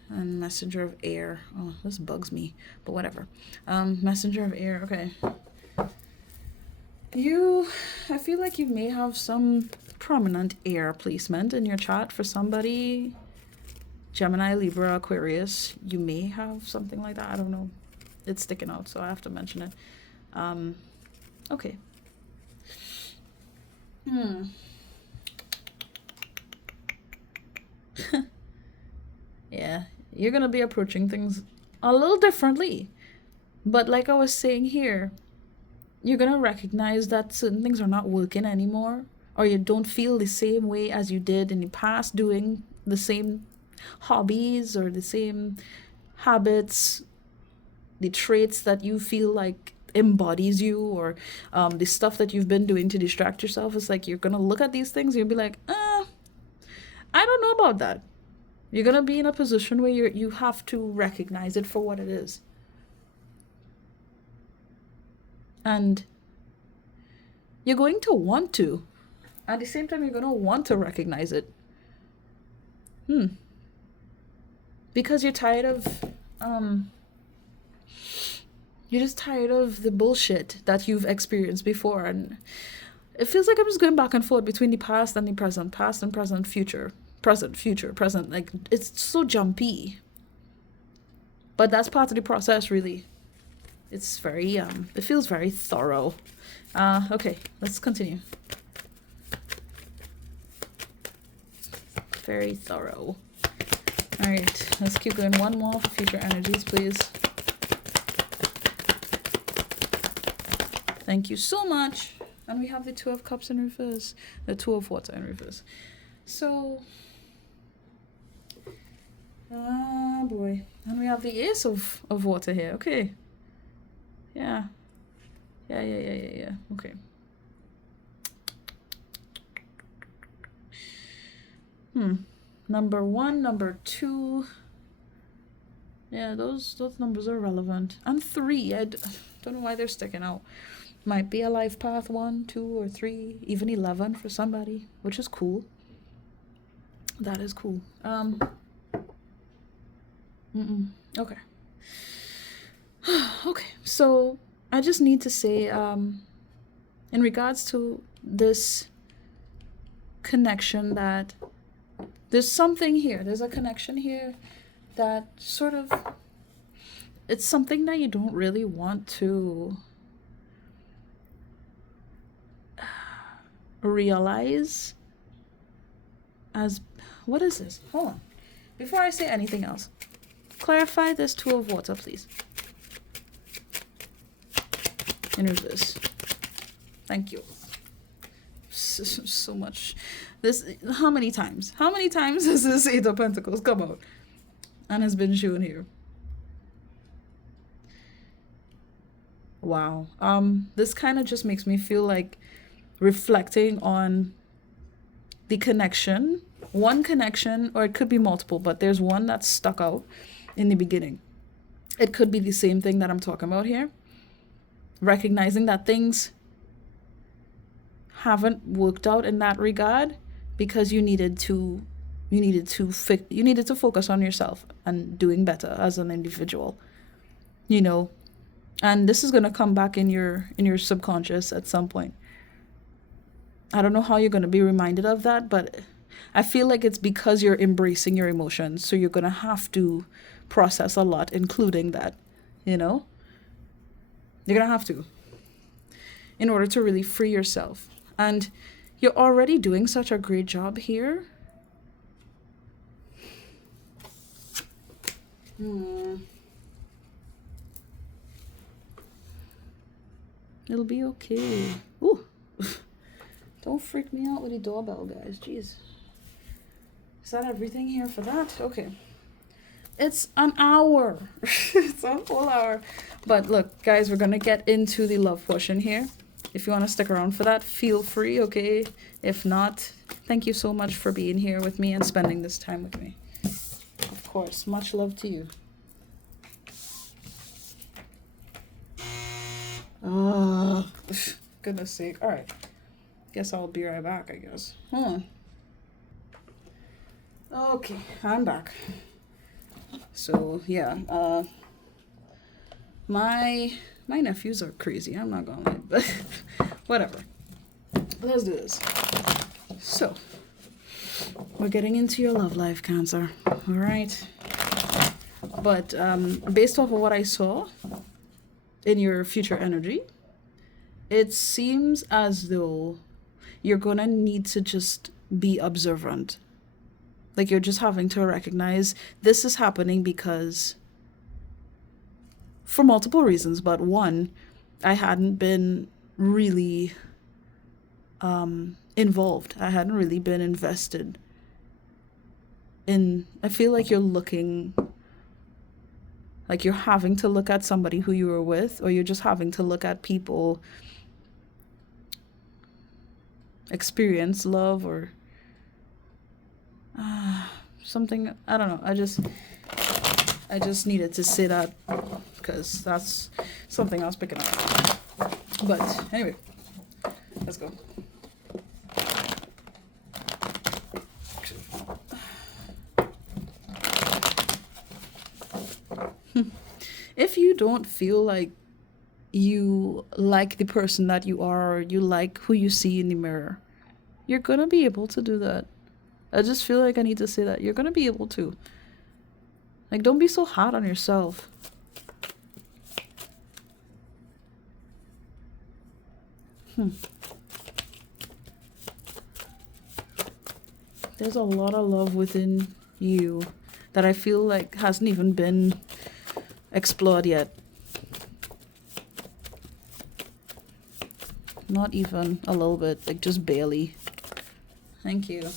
And Messenger of Air. Oh, this bugs me, but whatever. Messenger of Air, okay. I feel like you may have some prominent air placement in your chart for somebody. Gemini, Libra, Aquarius. You may have something like that. I don't know. It's sticking out, so I have to mention it. Okay. Yeah, you're gonna be approaching things a little differently. But like I was saying here, you're gonna recognize that certain things are not working anymore, or you don't feel the same way as you did in the past doing the same hobbies or the same habits, the traits that you feel like embodies you, or the stuff that you've been doing to distract yourself. It's like you're gonna look at these things and you'll be like, I don't know about that. You're gonna be in a position where you have to recognize it for what it is. And you're going to want to. At the same time, you're gonna want to recognize it. Because you're tired of you're just tired of the bullshit that you've experienced before, and it feels like I'm just going back and forth between the past and the present, past and present, future, present. Like, it's so jumpy. But that's part of the process, really. It's very, it feels very thorough. Okay, let's continue. Very thorough. All right, let's keep going. One more for future energies, please. Thank you so much. And we have the Two of Cups in reverse, the Two of Water in reverse. So, boy. And we have the Ace of Water here. Okay. Yeah. Okay. Number 1, number 2. Yeah, those numbers are relevant. And 3. I don't know why they're sticking out. Might be a life path 1, 2, or 3, even 11 for somebody, which is cool. That is cool. Okay. Okay, so I just need to say, in regards to this connection, that there's something here. There's a connection here that sort of, it's something that you don't really want to realize as, what is this? Hold on. Before I say anything else, clarify this Two of Water, please. In reverse. Thank you. So much. This, how many times has this Eight of Pentacles come out and has been shown here? Wow. This kind of just makes me feel like reflecting on the connection, one connection, or it could be multiple, but there's one that's stuck out in the beginning. It could be the same thing that I'm talking about here. Recognizing that things haven't worked out in that regard because you needed to focus on yourself and doing better as an individual, you know. And this is going to come back in your subconscious at some point. I don't know how you're going to be reminded of that, but I feel like it's because you're embracing your emotions. So you're going to have to process a lot, including that, you know? You're going to have to. in order to really free yourself. And you're already doing such a great job here. It'll be okay. Ooh. Don't freak me out with the doorbell, guys. Jeez. Is that everything here for that? Okay. It's an hour. It's a whole hour. But look, guys, we're going to get into the love portion here. If you want to stick around for that, feel free, okay? If not, thank you so much for being here with me and spending this time with me. Of course, much love to you. Oh, goodness sake. All right. Guess I'll be right back, I guess. Hold on. Okay, I'm back. So, yeah. My nephews are crazy. I'm not gonna lie, but whatever. Let's do this. So, we're getting into your love life, Cancer. All right. But based off of what I saw in your future energy, it seems as though you're gonna need to just be observant. Like, you're just having to recognize this is happening because, for multiple reasons, but one, I hadn't been really involved. I hadn't really been invested in, I feel like you're looking, like you're having to look at somebody who you were with, or you're just having to look at people experience love, or something. I don't know. I just needed to say that because that's something I was picking up. But anyway, let's go. If you don't feel like you like the person that you are, or you like who you see in the mirror, you're gonna be able to do that. I just feel like I need to say that. You're gonna be able to. Like, don't be so hard on yourself. There's a lot of love within you that I feel like hasn't even been explored yet. Not even a little bit, like just barely. Thank you.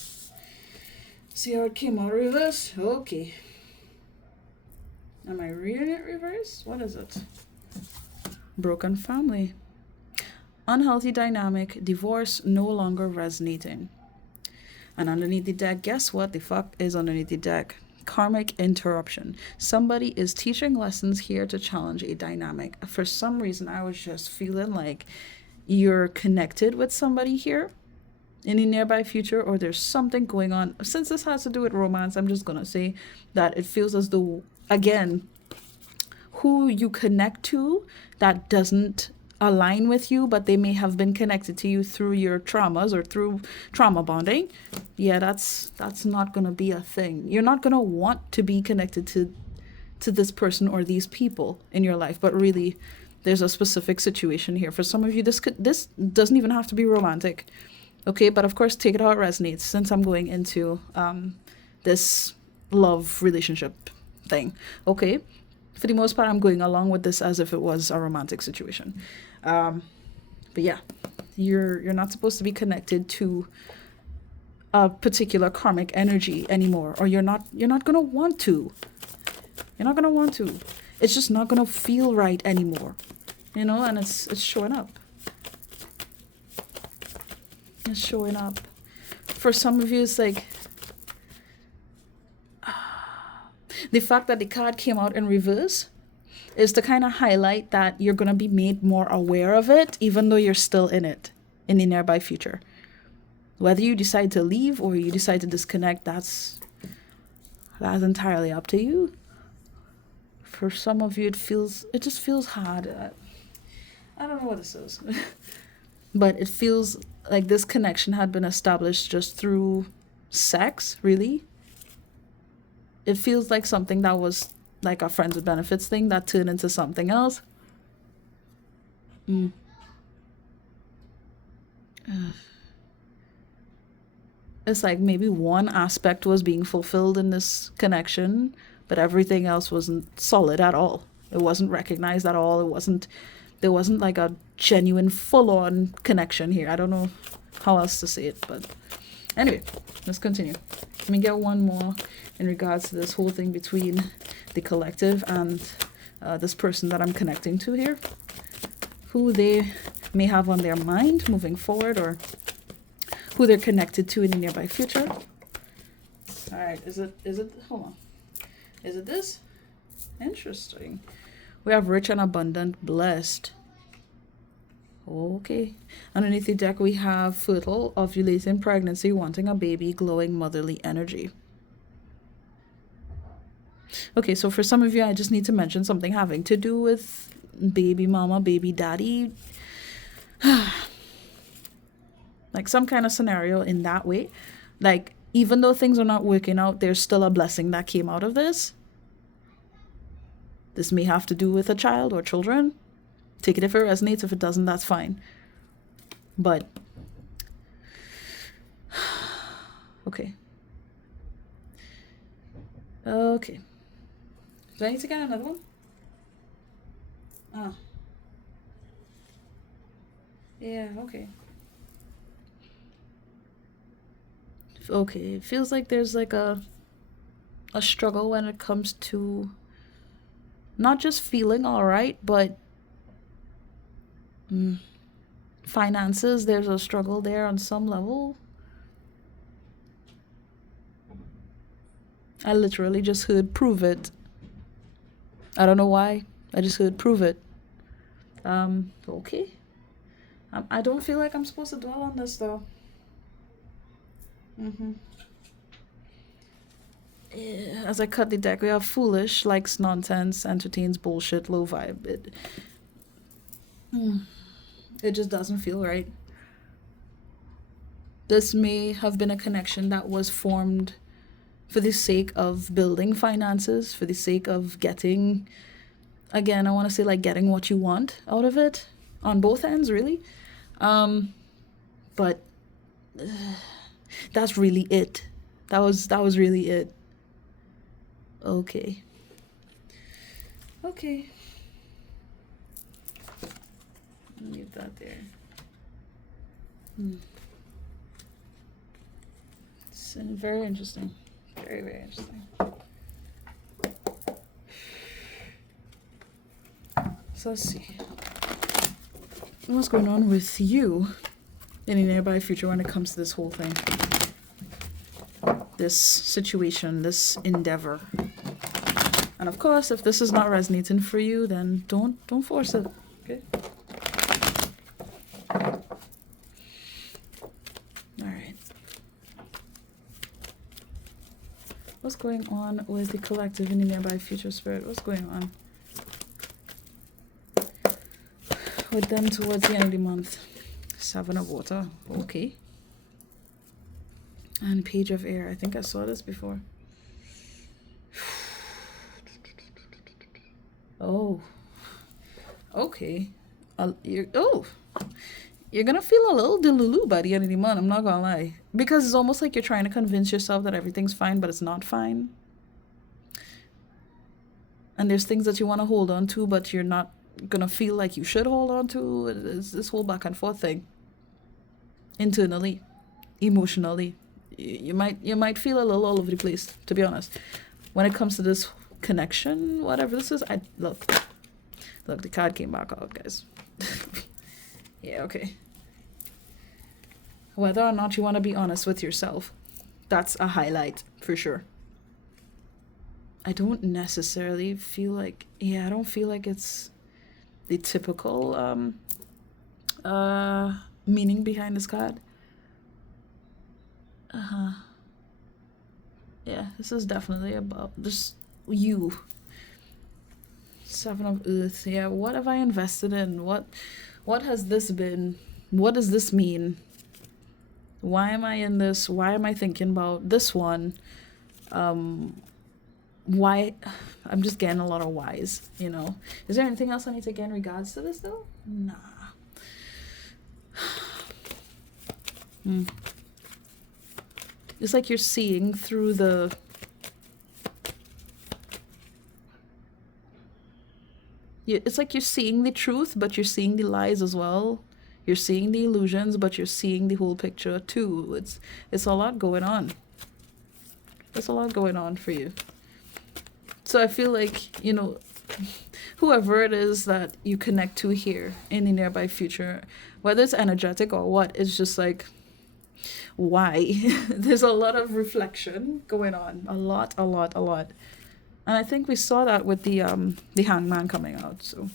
See how it came out reverse? Okay. Am I reading it reverse? What is it? Broken family. Unhealthy dynamic, divorce no longer resonating. And underneath the deck, guess what the fuck is underneath the deck? Karmic interruption. Somebody is teaching lessons here to challenge a dynamic. For some reason, I was just feeling like you're connected with somebody here in the nearby future, or there's something going on. Since this has to do with romance, I'm just gonna say that it feels as though, again, who you connect to that doesn't align with you, but they may have been connected to you through your traumas or through trauma bonding. Yeah, that's not gonna be a thing. You're not gonna want to be connected to this person or these people in your life, but really there's a specific situation here. For some of you, this doesn't even have to be romantic. Okay, but of course, take it how it resonates, since I'm going into this love relationship thing. Okay, for the most part, I'm going along with this as if it was a romantic situation. But yeah, you're not supposed to be connected to a particular karmic energy anymore, or you're not gonna want to. You're not gonna want to. It's just not gonna feel right anymore, you know. And it's showing up. It's showing up. For some of you, it's like the fact that the card came out in reverse is to kind of highlight that you're going to be made more aware of it, even though you're still in it in the nearby future. Whether you decide to leave or you decide to disconnect, that's entirely up to you. For some of you, it just feels hard. I don't know what this is. But it feels like this connection had been established just through sex, really. It feels like something that was like a friends with benefits thing that turned into something else. It's like maybe one aspect was being fulfilled in this connection, but everything else wasn't solid at all. It wasn't recognized at all. There wasn't like a genuine full on connection here. I don't know how else to say it, but anyway, let's continue. Let me get one more in regards to this whole thing between the collective and this person that I'm connecting to here, who they may have on their mind moving forward, or who they're connected to in the nearby future. All right, is it, hold on. Is it this? Interesting. We have rich and abundant, blessed. Okay. Underneath the deck, we have fertile, ovulating, pregnancy, wanting a baby, glowing, motherly energy. Okay, so for some of you, I just need to mention something having to do with baby mama, baby daddy. Like some kind of scenario in that way. Like, even though things are not working out, there's still a blessing that came out of this. This may have to do with a child or children. Take it if it resonates. If it doesn't, that's fine. But, okay. Okay. Do I need to get another one? Ah. Yeah, okay. Okay, it feels like there's like a struggle when it comes to not just feeling all right, but finances. There's a struggle there on some level. I literally just heard prove it. I don't know why. I just heard prove it. Okay. I don't feel like I'm supposed to dwell on this though. Yeah, as I cut the deck, we have foolish, likes nonsense, entertains bullshit, low vibe. It just doesn't feel right. This may have been a connection that was formed for the sake of building finances, for the sake of getting, again, I want to say like getting what you want out of it on both ends, really. But that's really it. That was really it. Okay. Leave that there. It's very interesting. Very, very interesting. So let's see. What's going on with you in the nearby future when it comes to this whole thing? This situation, this endeavor. And of course, if this is not resonating for you, then don't force it. Okay? Alright. What's going on with the collective in the nearby future spirit? What's going on with them towards the end of the month? 7 of water. Okay. And page of air. I think I saw this before. Oh. Okay. You're gonna feel a little delulu by the end of the month, I'm not gonna lie. Because it's almost like you're trying to convince yourself that everything's fine, but it's not fine. And there's things that you want to hold on to, but you're not gonna feel like you should hold on to. It's this whole back and forth thing. Internally, emotionally. You might feel a little all over the place, to be honest. When it comes to this connection, whatever this is, look, the card came back out, guys. Yeah, okay. Whether or not you want to be honest with yourself, that's a highlight for sure. I don't necessarily feel like, I don't feel like it's the typical meaning behind this card. Yeah, this is definitely about just you. 7 of Earth. Yeah, what have I invested in? What has this been? What does this mean? Why am I in this? Why am I thinking about this one? Why? I'm just getting a lot of whys, you know. Is there anything else I need to get in regards to this though? Nah. It's like you're seeing through the... It's like you're seeing the truth, but you're seeing the lies as well. You're seeing the illusions, but you're seeing the whole picture too. It's a lot going on. There's a lot going on for you. So I feel like, you know, whoever it is that you connect to here in the nearby future, whether it's energetic or what, it's just like, why? There's a lot of reflection going on. A lot. And I think we saw that with the hangman coming out, so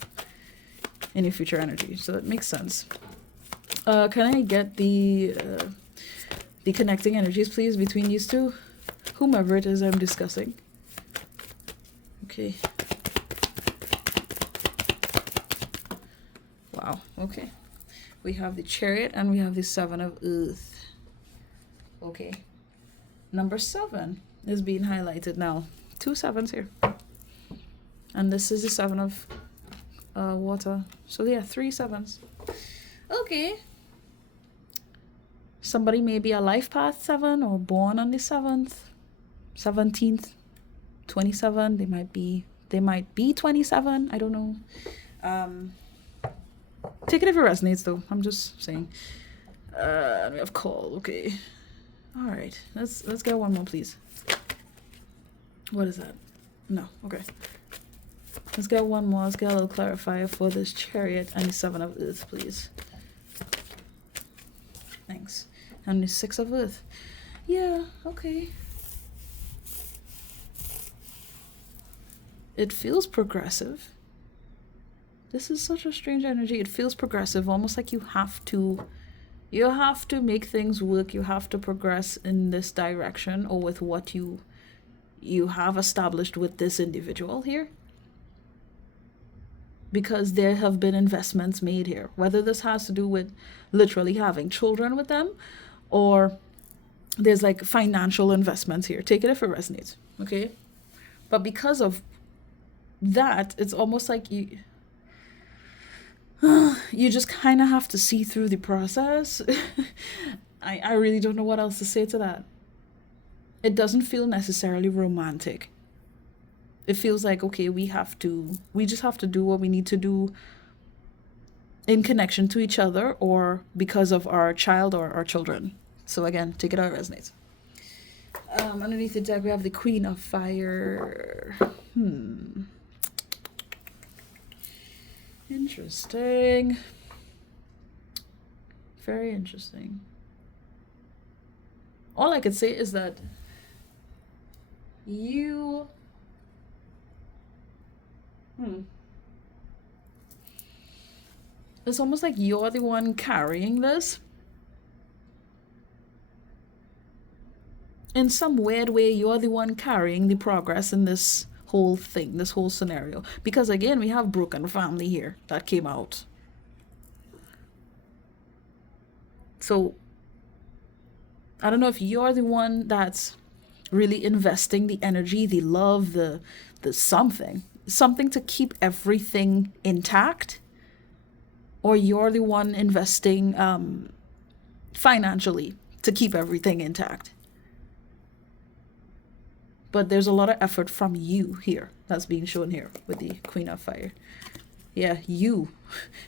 in your future energy. So it makes sense. Can I get the connecting energies, please, between these two? Whomever it is I'm discussing. Okay. Wow, okay. We have the Chariot and we have the Seven of Earth. Okay. Number 7 is being highlighted now. 2 sevens here. And this is the 7 of water. So yeah, 3 sevens. Okay. Somebody may be a life path 7 or born on the 7th, 17th, 27. They might be 27. I don't know. Take it if it resonates though. I'm just saying. We have call. Okay. All right. Let's get one more, please. What is that? No. Okay. Let's get one more. Let's get a little clarifier for this Chariot and the 7 of Earth, please. Thanks. And the 6 of Earth. Yeah. Okay. It feels progressive. This is such a strange energy. It feels progressive, almost like you have to make things work. You have to progress in this direction or with what you have established with this individual here. Because there have been investments made here. Whether this has to do with literally having children with them or there's like financial investments here. Take it if it resonates. Okay? But because of that, it's almost like you just kind of have to see through the process. I really don't know what else to say to that. It doesn't feel necessarily romantic. It feels like, okay, we just have to do what we need to do in connection to each other or because of our child or our children. So again, take it how it resonates. Underneath the deck, we have the Queen of Fire. Interesting. Very interesting. All I could say is that you... It's almost like you're the one carrying this. In some weird way, you're the one carrying the progress in this whole thing, this whole scenario. Because again, we have broken family here that came out. So, I don't know if you're the one that's really investing the energy, the love, the something to keep everything intact, or you're the one investing financially to keep everything intact. But there's a lot of effort from you here that's being shown here with the Queen of Fire. Yeah, you.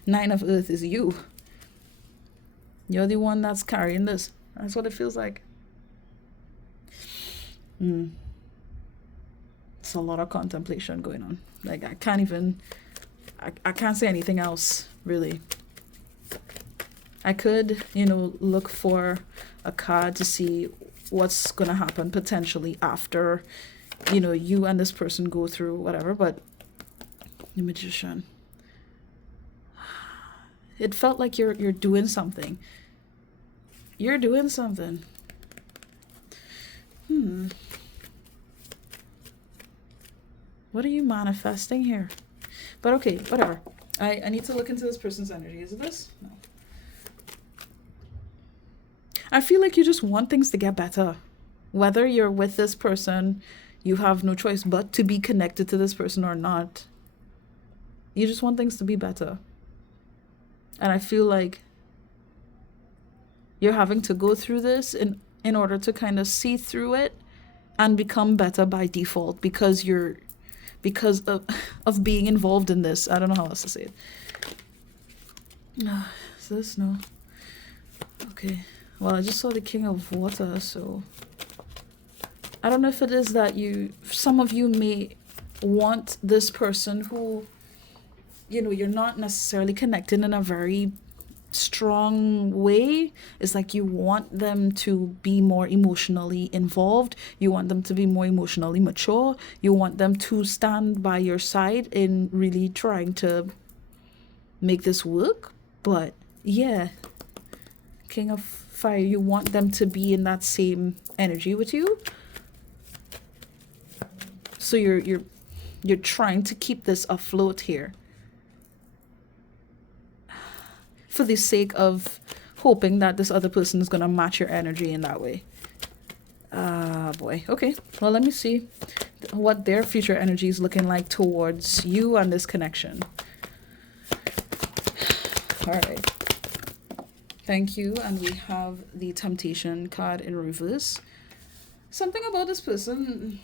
9 of Earth is you. You're the one that's carrying this. That's what it feels like. It's a lot of contemplation going on. Like, I can't say anything else, really. I could, look for a card to see what's going to happen potentially after, you and this person go through whatever, but the Magician. It felt like you're doing something. You're doing something. What are you manifesting here? But okay, whatever. I need to look into this person's energy. Is it this? No. I feel like you just want things to get better. Whether you're with this person, you have no choice but to be connected to this person or not. You just want things to be better. And I feel like You're having to go through this in order to kind of see through it and become better by default because of being involved in this. I don't know how else to say it. Is this no? Okay. Well, I just saw the King of Water, so I don't know if it is that some of you may want this person who, you're not necessarily connected in a very strong way. It's like you want them to be more emotionally involved. You want them to be more emotionally mature. You want them to stand by your side in really trying to make this work. But yeah, King of Fire, you want them to be in that same energy with you. So you're trying to keep this afloat here for the sake of hoping that this other person is going to match your energy in that way. Boy. Okay. Well, let me see what their future energy is looking like towards you and this connection. All right. Thank you. And we have the Temptation card in reverse. Something about this person.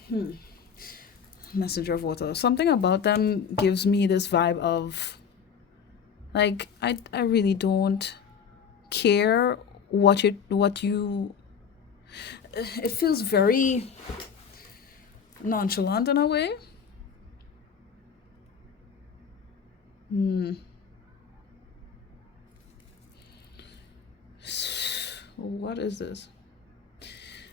Messenger of Water. Something about them gives me this vibe of, like, I really don't care what you. It feels very nonchalant in a way. What is this?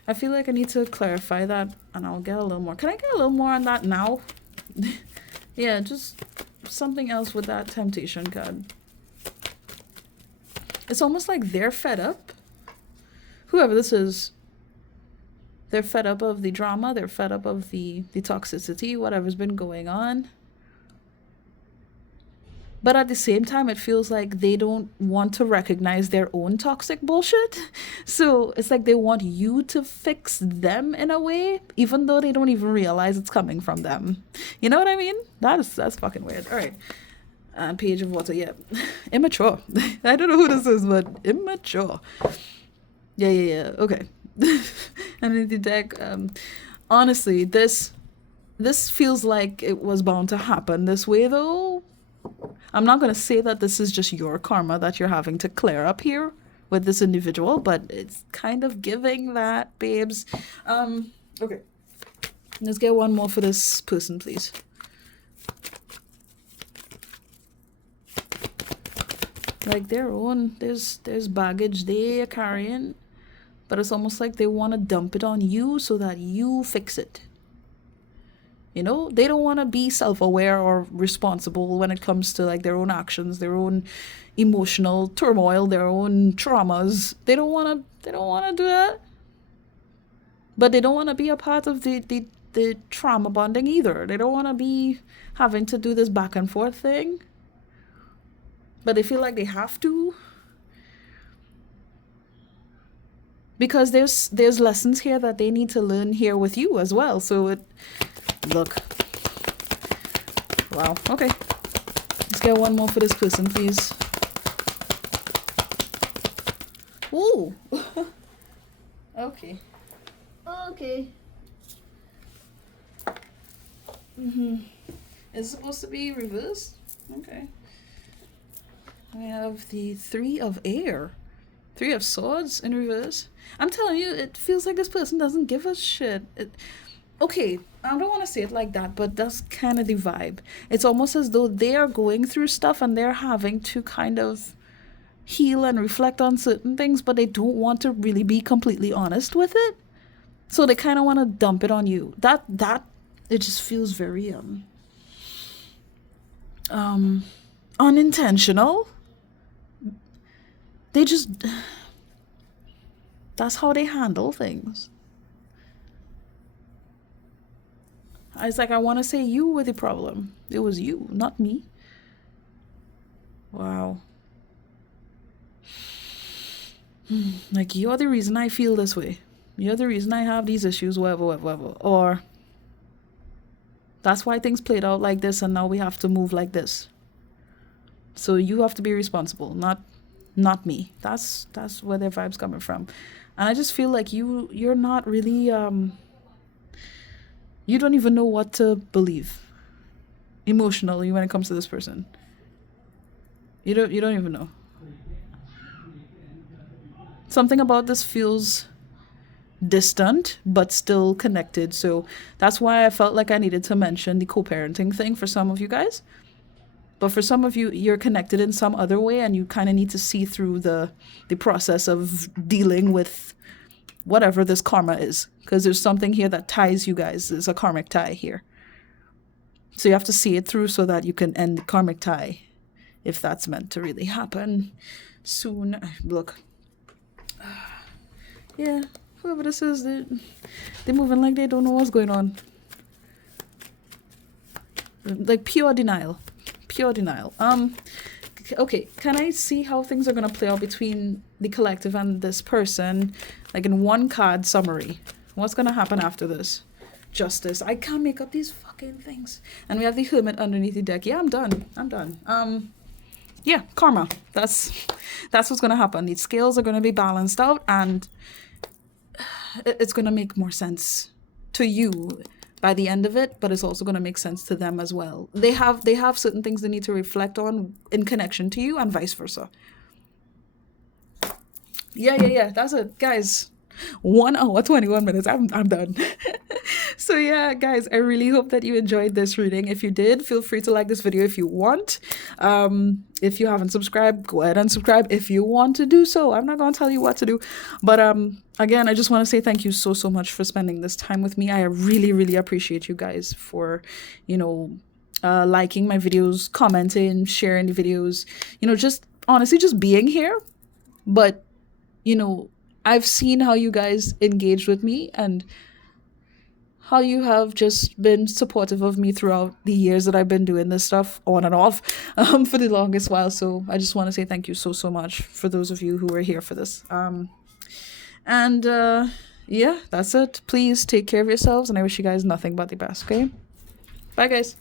I feel like I need to clarify that, and I'll get a little more. Can I get a little more on that now? Yeah, just something else with that Temptation card. It's almost like they're fed up. Whoever this is, they're fed up of the drama. They're fed up of the toxicity, whatever's been going on. But at the same time, it feels like they don't want to recognize their own toxic bullshit. So it's like they want you to fix them in a way, even though they don't even realize it's coming from them. You know what I mean? That's fucking weird. All right. Page of Water. Yeah. Immature. I don't know who this is, but immature. Yeah. Okay. And in the deck, honestly, this feels like it was bound to happen this way, though. I'm not going to say that this is just your karma that you're having to clear up here with this individual, but it's kind of giving that, babes. Okay. Let's get one more for this person, please. Like their own, there's baggage they are carrying, but it's almost like they want to dump it on you so that you fix it. They don't want to be self-aware or responsible when it comes to like their own actions, their own emotional turmoil, their own traumas. They don't want to do that. But they don't want to be a part of the trauma bonding either. They don't want to be having to do this back and forth thing. But they feel like they have to. Because there's lessons here that they need to learn here with you as well. So look. Wow. Okay. Let's get one more for this person, please. Ooh. Okay. It's supposed to be reversed? Okay. We have the Three of Air. Three of Swords in reverse. I'm telling you, it feels like this person doesn't give a shit. Okay, I don't want to say it like that, but that's kind of the vibe. It's almost as though they are going through stuff and they're having to kind of heal and reflect on certain things, but they don't want to really be completely honest with it. So they kind of want to dump it on you. That it just feels very unintentional. They just, that's how they handle things. It's like, I want to say you were the problem. It was you, not me. Wow. Like, you're the reason I feel this way. You're the reason I have these issues, whatever. Or that's why things played out like this and now we have to move like this. So you have to be responsible, not not me. That's where their vibes coming from. And I just feel like you're not really you don't even know what to believe emotionally when it comes to this person. You don't even know. Something about this feels distant but still connected. So that's why I felt like I needed to mention the co-parenting thing for some of you guys. But for some of you, you're connected in some other way, and you kind of need to see through the process of dealing with whatever this karma is, because there's something here that ties you guys. There's a karmic tie here, so you have to see it through so that you can end the karmic tie, if that's meant to really happen soon. Look, yeah, whoever this is, they're moving like they don't know what's going on, like pure denial, pure denial. Okay, can I see how things are gonna play out between the collective and this person, like in one card summary? What's gonna happen after this? Justice. I can't make up these fucking things. And we have the Hermit underneath the deck. Yeah, I'm done. Yeah, karma. That's what's gonna happen. These scales are gonna be balanced out, and it's gonna make more sense to you by the end of it, but it's also going to make sense to them as well. They have certain things they need to reflect on in connection to you, and vice versa. Yeah, that's it, guys. 1 hour 21 minutes. I'm done. So yeah, guys, I really hope that you enjoyed this reading. If you did, feel free to like this video if you want. If you haven't subscribed, go ahead and subscribe if you want to do so. I'm not gonna tell you what to do, but again, I just want to say thank you so much for spending this time with me. I really appreciate you guys for, liking my videos, commenting, sharing the videos, just honestly just being here. But I've seen how you guys engaged with me, and how you have just been supportive of me throughout the years that I've been doing this stuff on and off for the longest while. So I just want to say thank you so much for those of you who are here for this. Yeah, that's it. Please take care of yourselves, and I wish you guys nothing but the best, okay? Bye, guys.